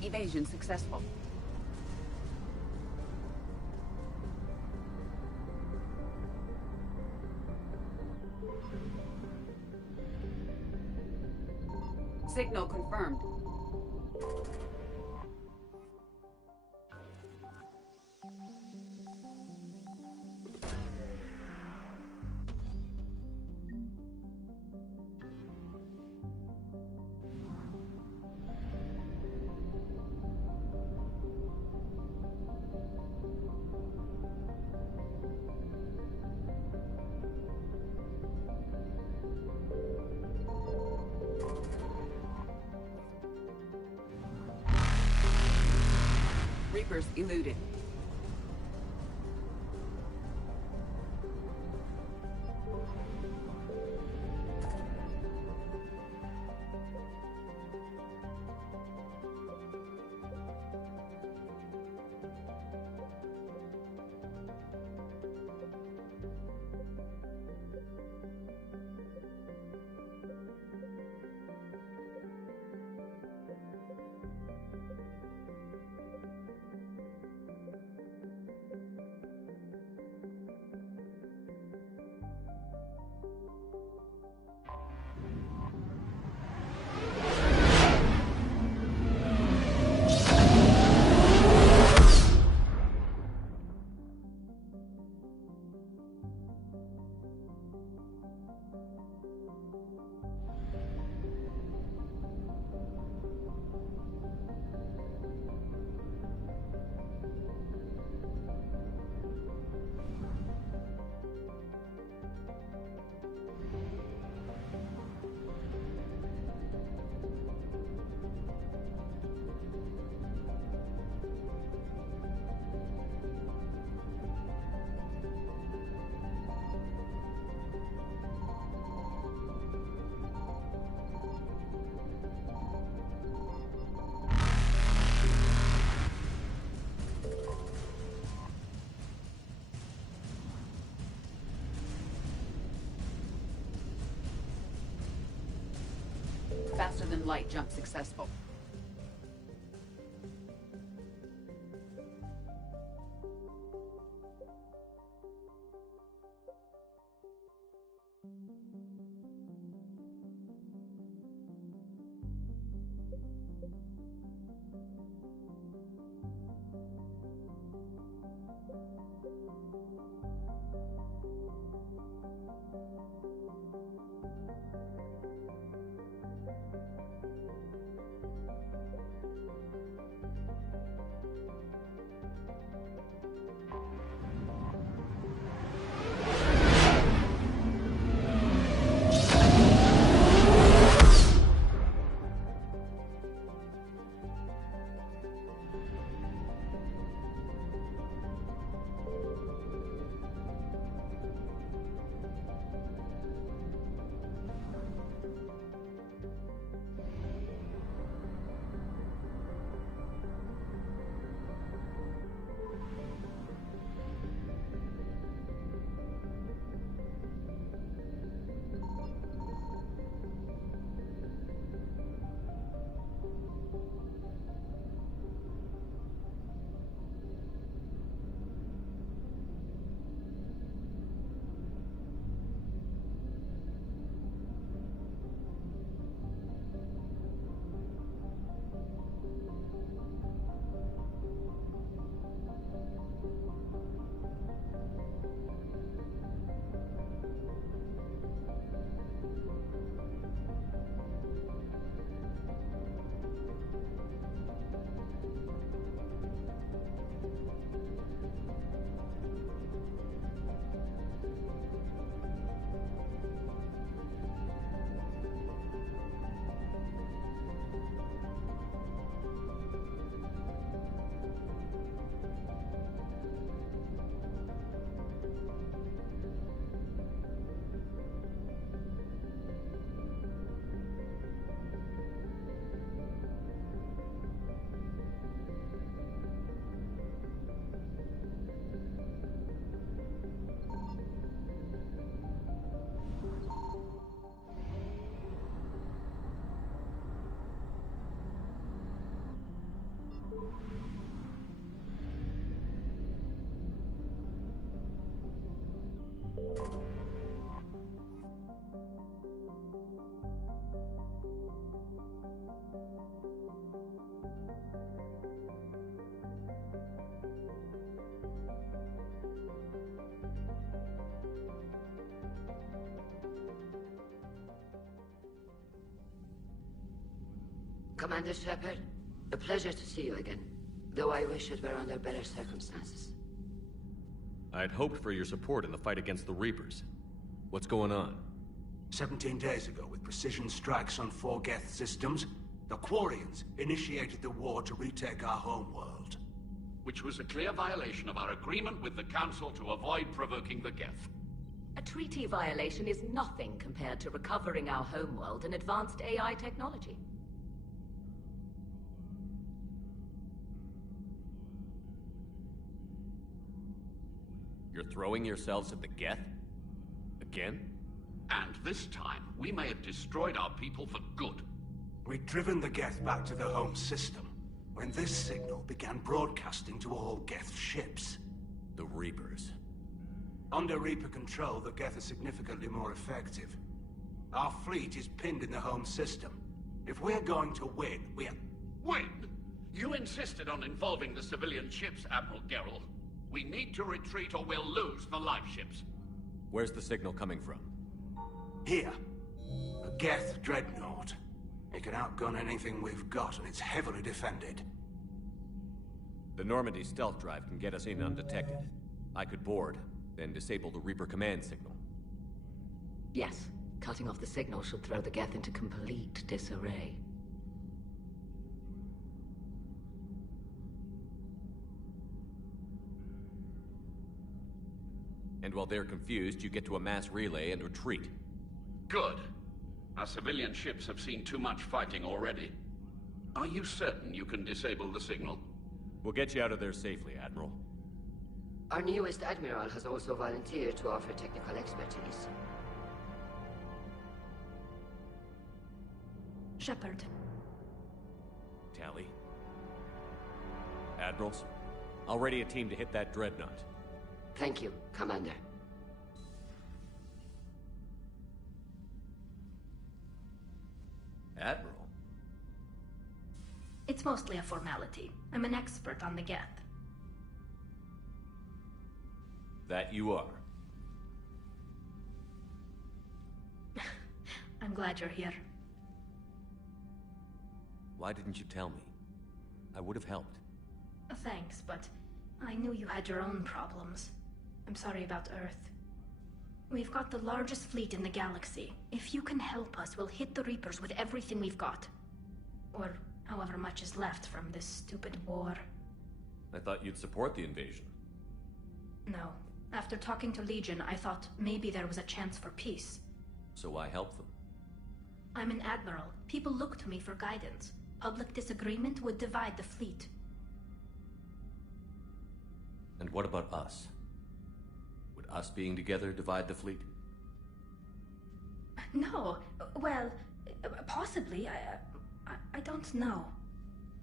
Evasion successful. Signal confirmed. Reapers eluded. Faster than light jump successful. Commander Shepard, a pleasure to see you again, though I wish it were under better circumstances. I'd hoped for your support in the fight against the Reapers. What's going on? 17 days ago, with precision strikes on 4 Geth systems, the Quarians initiated the war to retake our homeworld. Which was a clear violation of our agreement with the Council to avoid provoking the Geth. A treaty violation is nothing compared to recovering our homeworld and advanced AI technology. You're throwing yourselves at the Geth? Again? And this time, we may have destroyed our people for good. We'd driven the Geth back to the home system, when this signal began broadcasting to all Geth ships. The Reapers. Under Reaper control, the Geth are significantly more effective. Our fleet is pinned in the home system. If we're going to win, we're... Win? You insisted on involving the civilian ships, Admiral Gerrel. We need to retreat or we'll lose the live ships. Where's the signal coming from? Here. A Geth dreadnought. It can outgun anything we've got, and it's heavily defended. The Normandy stealth drive can get us in undetected. I could board, then disable the Reaper command signal. Yes, cutting off the signal should throw the Geth into complete disarray. And while they're confused, you get to a mass relay and retreat. Good. Our civilian ships have seen too much fighting already. Are you certain you can disable the signal? We'll get you out of there safely, Admiral. Our newest Admiral has also volunteered to offer technical expertise. Shepard. Tally. Admirals, I'll ready a team to hit that dreadnought. Thank you, Commander. Admiral? It's mostly a formality. I'm an expert on the Geth. That you are. I'm glad you're here. Why didn't you tell me? I would have helped. Thanks, but I knew you had your own problems. I'm sorry about Earth. We've got the largest fleet in the galaxy. If you can help us, we'll hit the Reapers with everything we've got. Or however much is left from this stupid war. I thought you'd support the invasion. No. After talking to Legion, I thought maybe there was a chance for peace. So I helped them. I'm an admiral. People look to me for guidance. Public disagreement would divide the fleet. And what about us? Would us being together divide the fleet? No. Well, possibly. I don't know.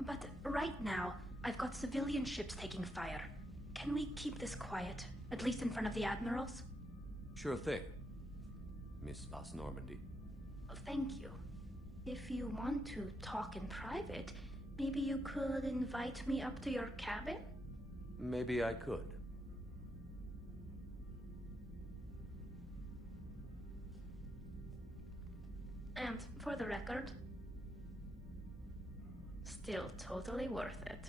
But right now, I've got civilian ships taking fire. Can we keep this quiet? At least in front of the admirals? Sure thing, Miss Vas Normandy. Thank you. If you want to talk in private, maybe you could invite me up to your cabin? Maybe I could. And for the record, still totally worth it.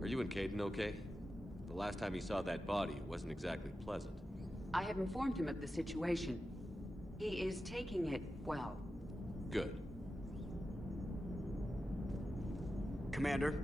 Are you and Caden okay? The last time he saw that body, it wasn't exactly pleasant. I have informed him of the situation. He is taking it well. Good. Commander.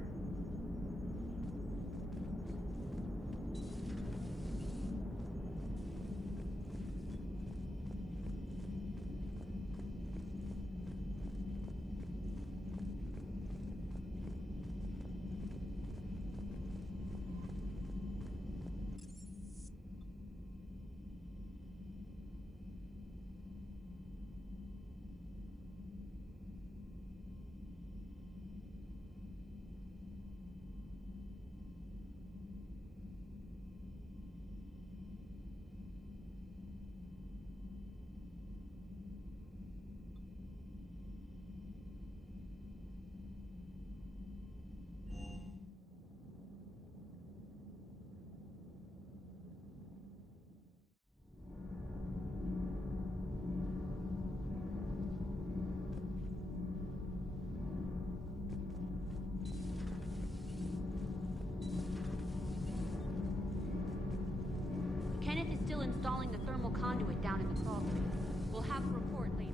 Kenneth is still installing the thermal conduit down in the crawl space. We'll have a report later.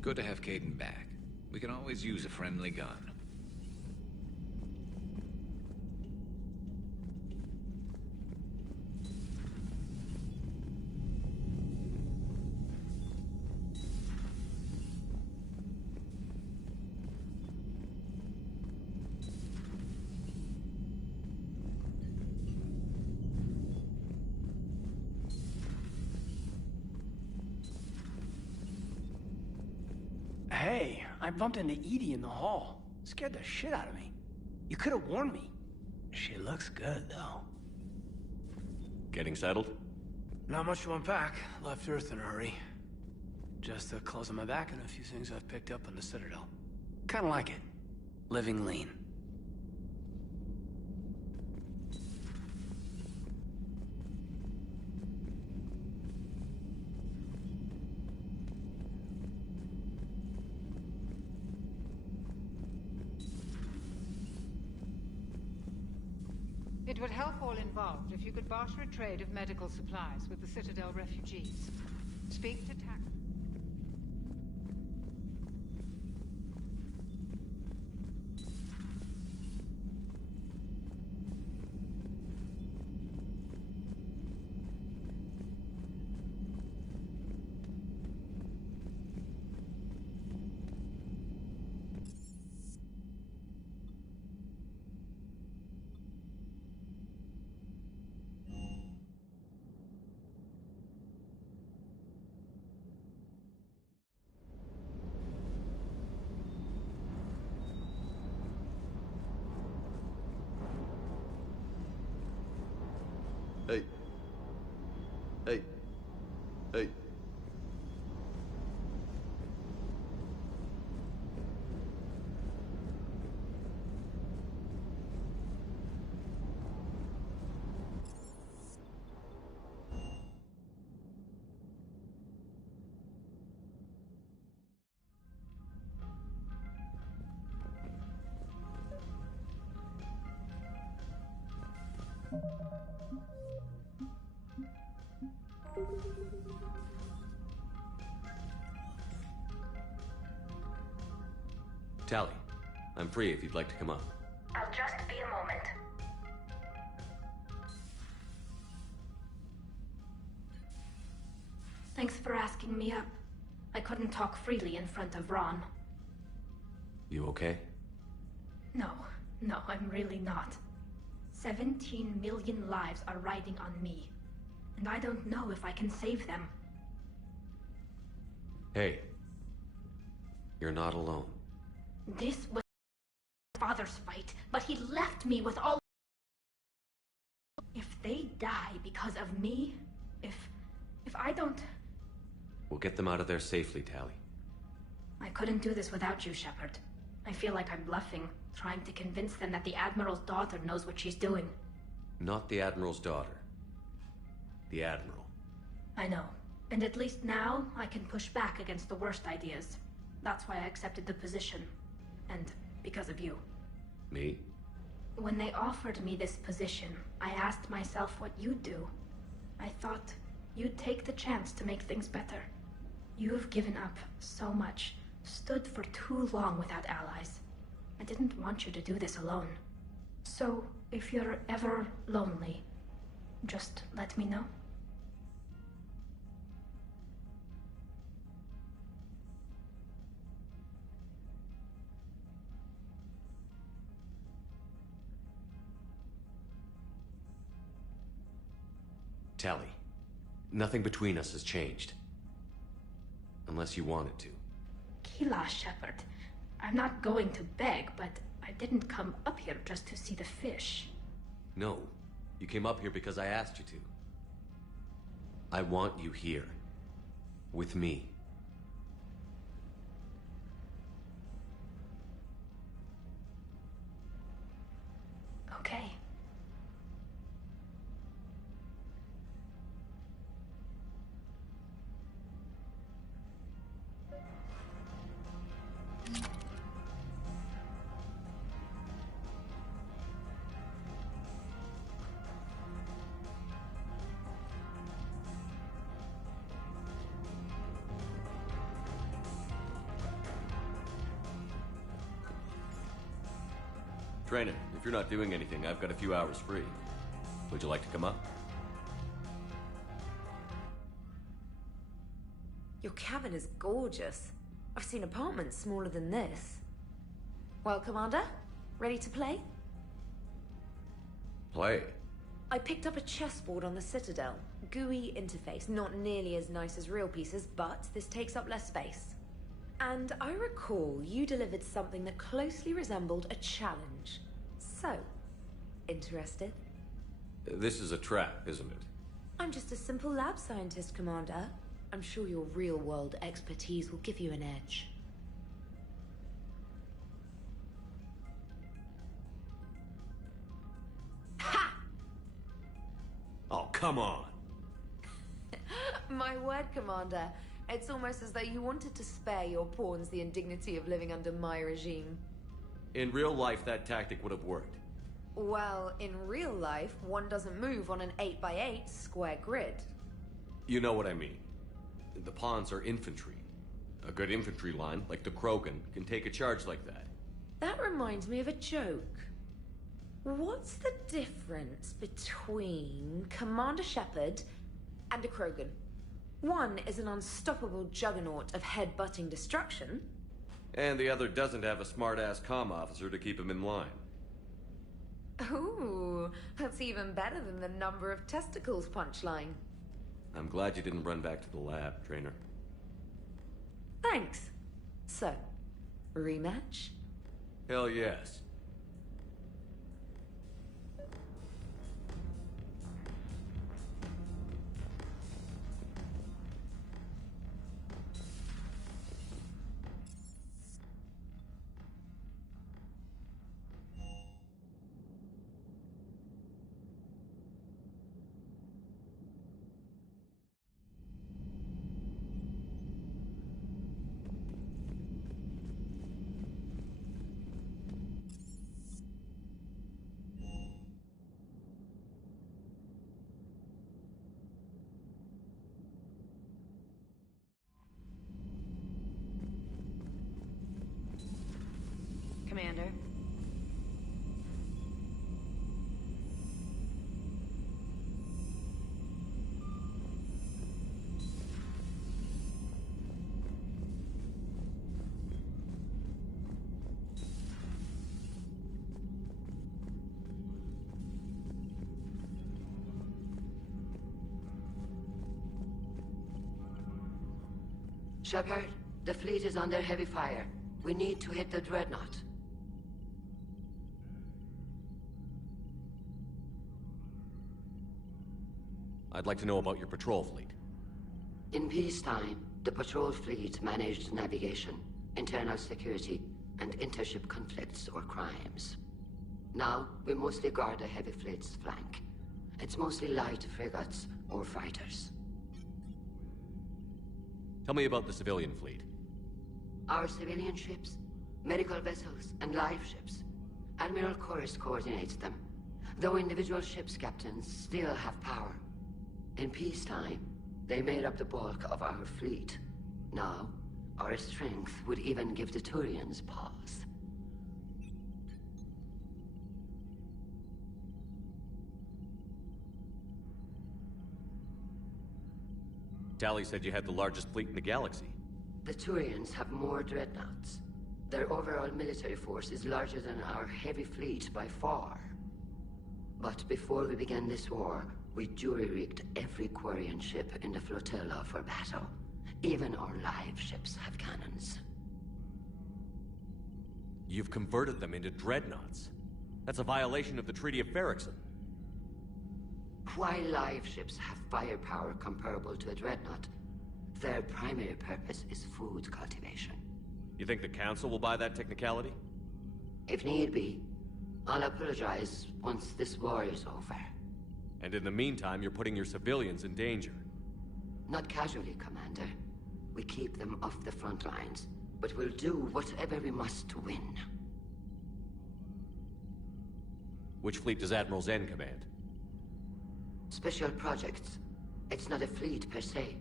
Good to have Caden back. We can always use a friendly gun. Hey, I bumped into Edie in the hall. Scared the shit out of me. You could have warned me. She looks good, though. Getting settled? Not much to unpack. Left Earth in a hurry. Just the clothes on my back and a few things I've picked up on the Citadel. Kinda like it. Living lean. It would help all involved if you could barter a trade of medical supplies with the Citadel refugees. Speak to tax. Tally, I'm free if you'd like to come up. I'll just be a moment. Thanks for asking me up. I couldn't talk freely in front of Ron. You okay? No, I'm really not. 17 million lives are riding on me, and I don't know if I can save them. Hey, you're not alone. This was my father's fight, but he left me with all... If they die because of me, if I don't... We'll get them out of there safely, Tally. I couldn't do this without you, Shepard. I feel like I'm bluffing, trying to convince them that the Admiral's daughter knows what she's doing. Not the Admiral's daughter. The Admiral. I know. And at least now, I can push back against the worst ideas. That's why I accepted the position. And because of you. Me? When they offered me this position, I asked myself what you'd do. I thought you'd take the chance to make things better. You've given up so much, stood for too long without allies. I didn't want you to do this alone. So, if you're ever lonely, just let me know. Tally, nothing between us has changed. Unless you want it to. Kila, Shepard. I'm not going to beg, but I didn't come up here just to see the fish. No, you came up here because I asked you to. I want you here. With me. Okay. Trainer, if you're not doing anything, I've got a few hours free. Would you like to come up? Your cabin is gorgeous. I've seen apartments smaller than this. Well, Commander, ready to play? Play? I picked up a chessboard on the Citadel. GUI interface, not nearly as nice as real pieces, but this takes up less space. And I recall you delivered something that closely resembled a challenge. So, interested? This is a trap, isn't it? I'm just a simple lab scientist, Commander. I'm sure your real-world expertise will give you an edge. Ha! Oh, come on! My word, Commander. It's almost as though you wanted to spare your pawns the indignity of living under my regime. In real life, that tactic would have worked. Well, in real life, one doesn't move on an 8x8 square grid. You know what I mean. The pawns are infantry. A good infantry line, like the Krogan, can take a charge like that. That reminds me of a joke. What's the difference between Commander Shepard and a Krogan? One is an unstoppable juggernaut of head-butting destruction. And the other doesn't have a smart-ass comm officer to keep him in line. Ooh, that's even better than the number of testicles punchline. I'm glad you didn't run back to the lab, Trainer. Thanks. So, rematch? Hell yes. Shepard, the fleet is under heavy fire. We need to hit the dreadnought. I'd like to know about your patrol fleet. In peacetime, the patrol fleet managed navigation, internal security, and intership conflicts or crimes. Now, we mostly guard the heavy fleet's flank. It's mostly light frigates or fighters. Tell me about the civilian fleet. Our civilian ships, medical vessels, and live ships. Admiral Chorus coordinates them, though individual ships' captains still have power. In peacetime, they made up the bulk of our fleet. Now, our strength would even give the Turians pause. Tali said you had the largest fleet in the galaxy. The Turians have more dreadnoughts. Their overall military force is larger than our heavy fleet by far. But before we began this war, we jury-rigged every Quarian ship in the flotilla for battle. Even our live ships have cannons. You've converted them into dreadnoughts. That's a violation of the Treaty of Ferrixon. While live ships have firepower comparable to a dreadnought, their primary purpose is food cultivation. You think the Council will buy that technicality? If need be, I'll apologize once this war is over. And in the meantime, you're putting your civilians in danger. Not casually, Commander. We keep them off the front lines, but we'll do whatever we must to win. Which fleet does Admiral Zen command? Special projects. It's not a fleet per se,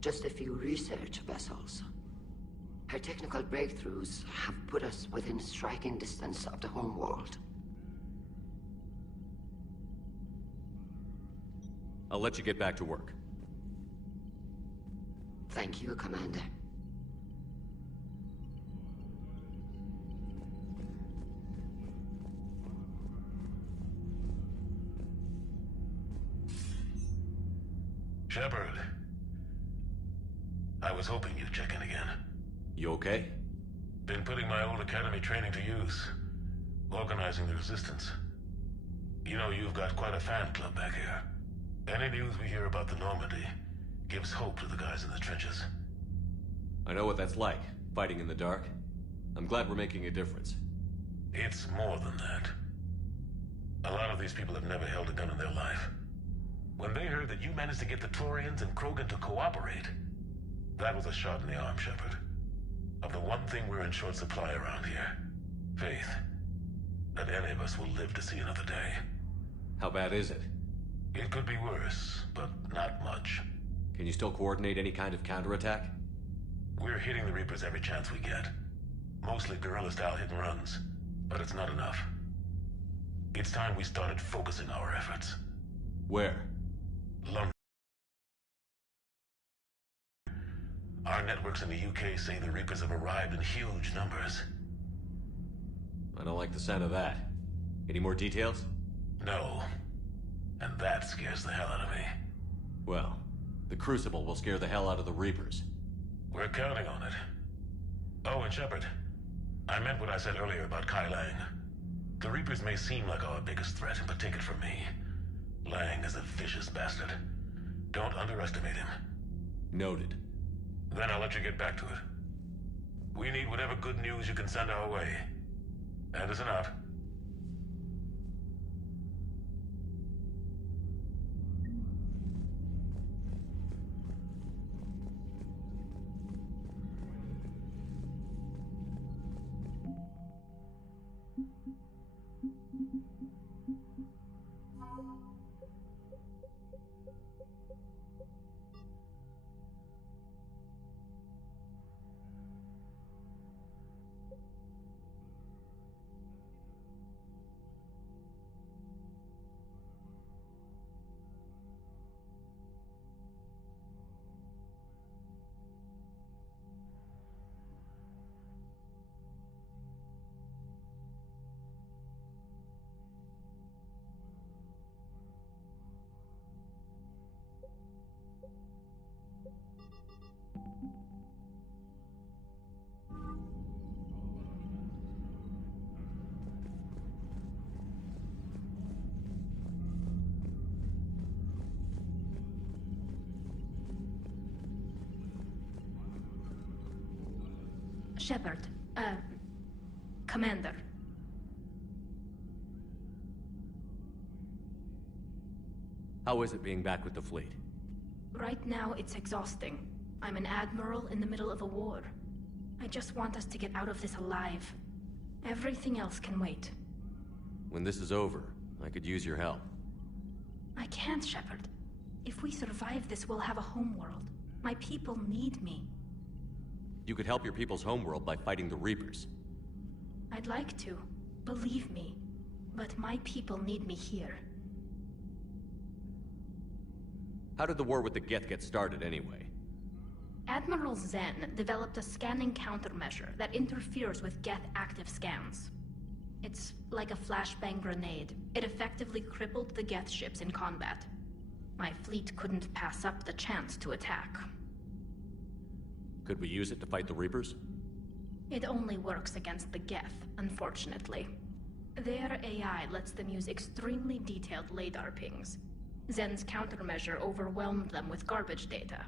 just a few research vessels. Her technical breakthroughs have put us within striking distance of the homeworld. I'll let you get back to work. Thank you, Commander. Shepard. I was hoping you'd check in again. You okay? Been putting my old academy training to use. Organizing the resistance. You know, you've got quite a fan club back here. Any news we hear about the Normandy gives hope to the guys in the trenches. I know what that's like, fighting in the dark. I'm glad we're making a difference. It's more than that. A lot of these people have never held a gun in their life. When they heard that you managed to get the Turians and Krogan to cooperate, that was a shot in the arm, Shepard. Of the one thing we're in short supply around here, faith. That any of us will live to see another day. How bad is it? It could be worse, but not much. Can you still coordinate any kind of counterattack? We're hitting the Reapers every chance we get. Mostly guerrilla-style hit-and-runs, but it's not enough. It's time we started focusing our efforts. Where? London. Our networks in the UK say the Reapers have arrived in huge numbers. I don't like the sound of that. Any more details? No. And that scares the hell out of me. Well, the Crucible will scare the hell out of the Reapers. We're counting on it. Oh, and Shepard, I meant what I said earlier about Kai Lang. The Reapers may seem like our biggest threat, but take it from me. Lang is a vicious bastard. Don't underestimate him. Noted. Then I'll let you get back to it. We need whatever good news you can send our way. Anderson out. Shepard. Commander. How is it being back with the fleet? Right now, it's exhausting. I'm an admiral in the middle of a war. I just want us to get out of this alive. Everything else can wait. When this is over, I could use your help. I can't, Shepard. If we survive this, we'll have a homeworld. My people need me. You could help your people's homeworld by fighting the Reapers. I'd like to. Believe me. But my people need me here. How did the war with the Geth get started anyway? Admiral Zen developed a scanning countermeasure that interferes with Geth active scans. It's like a flashbang grenade. It effectively crippled the Geth ships in combat. My fleet couldn't pass up the chance to attack. Could we use it to fight the Reapers? It only works against the Geth, unfortunately. Their AI lets them use extremely detailed LADAR pings. Zen's countermeasure overwhelmed them with garbage data.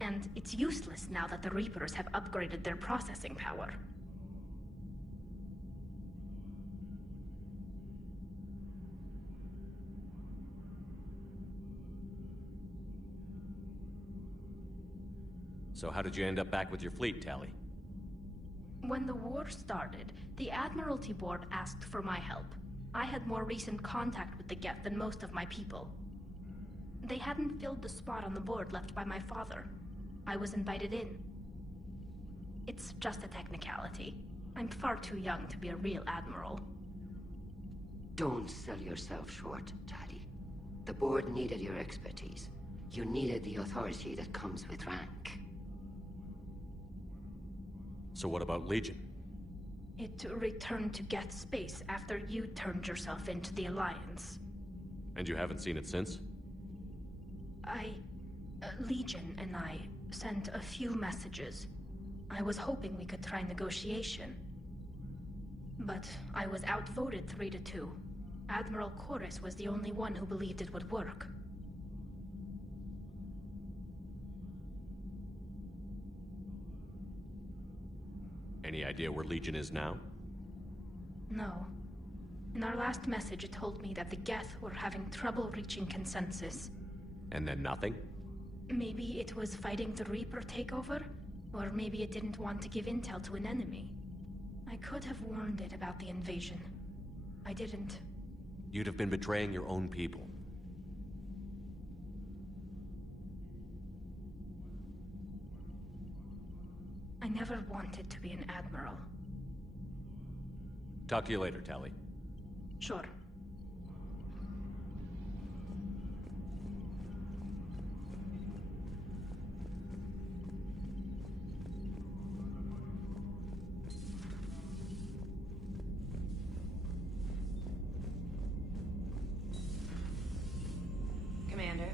And it's useless now that the Reapers have upgraded their processing power. So how did you end up back with your fleet, Tali? When the war started, the Admiralty Board asked for my help. I had more recent contact with the Geth than most of my people. They hadn't filled the spot on the board left by my father. I was invited in. It's just a technicality. I'm far too young to be a real admiral. Don't sell yourself short, Tali. The board needed your expertise. You needed the authority that comes with rank. So what about Legion? It returned to Geth space after you turned yourself into the Alliance. And you haven't seen it since? Legion and I sent a few messages. I was hoping we could try negotiation. But I was outvoted 3-2. Admiral Chorus was the only one who believed it would work. Any idea where Legion is now? No. In our last message, it told me that the Geth were having trouble reaching consensus. And then nothing? Maybe it was fighting the Reaper takeover? Or maybe it didn't want to give intel to an enemy. I could have warned it about the invasion. I didn't. You'd have been betraying your own people. I never wanted to be an admiral. Talk to you later, Tali. Sure. Commander.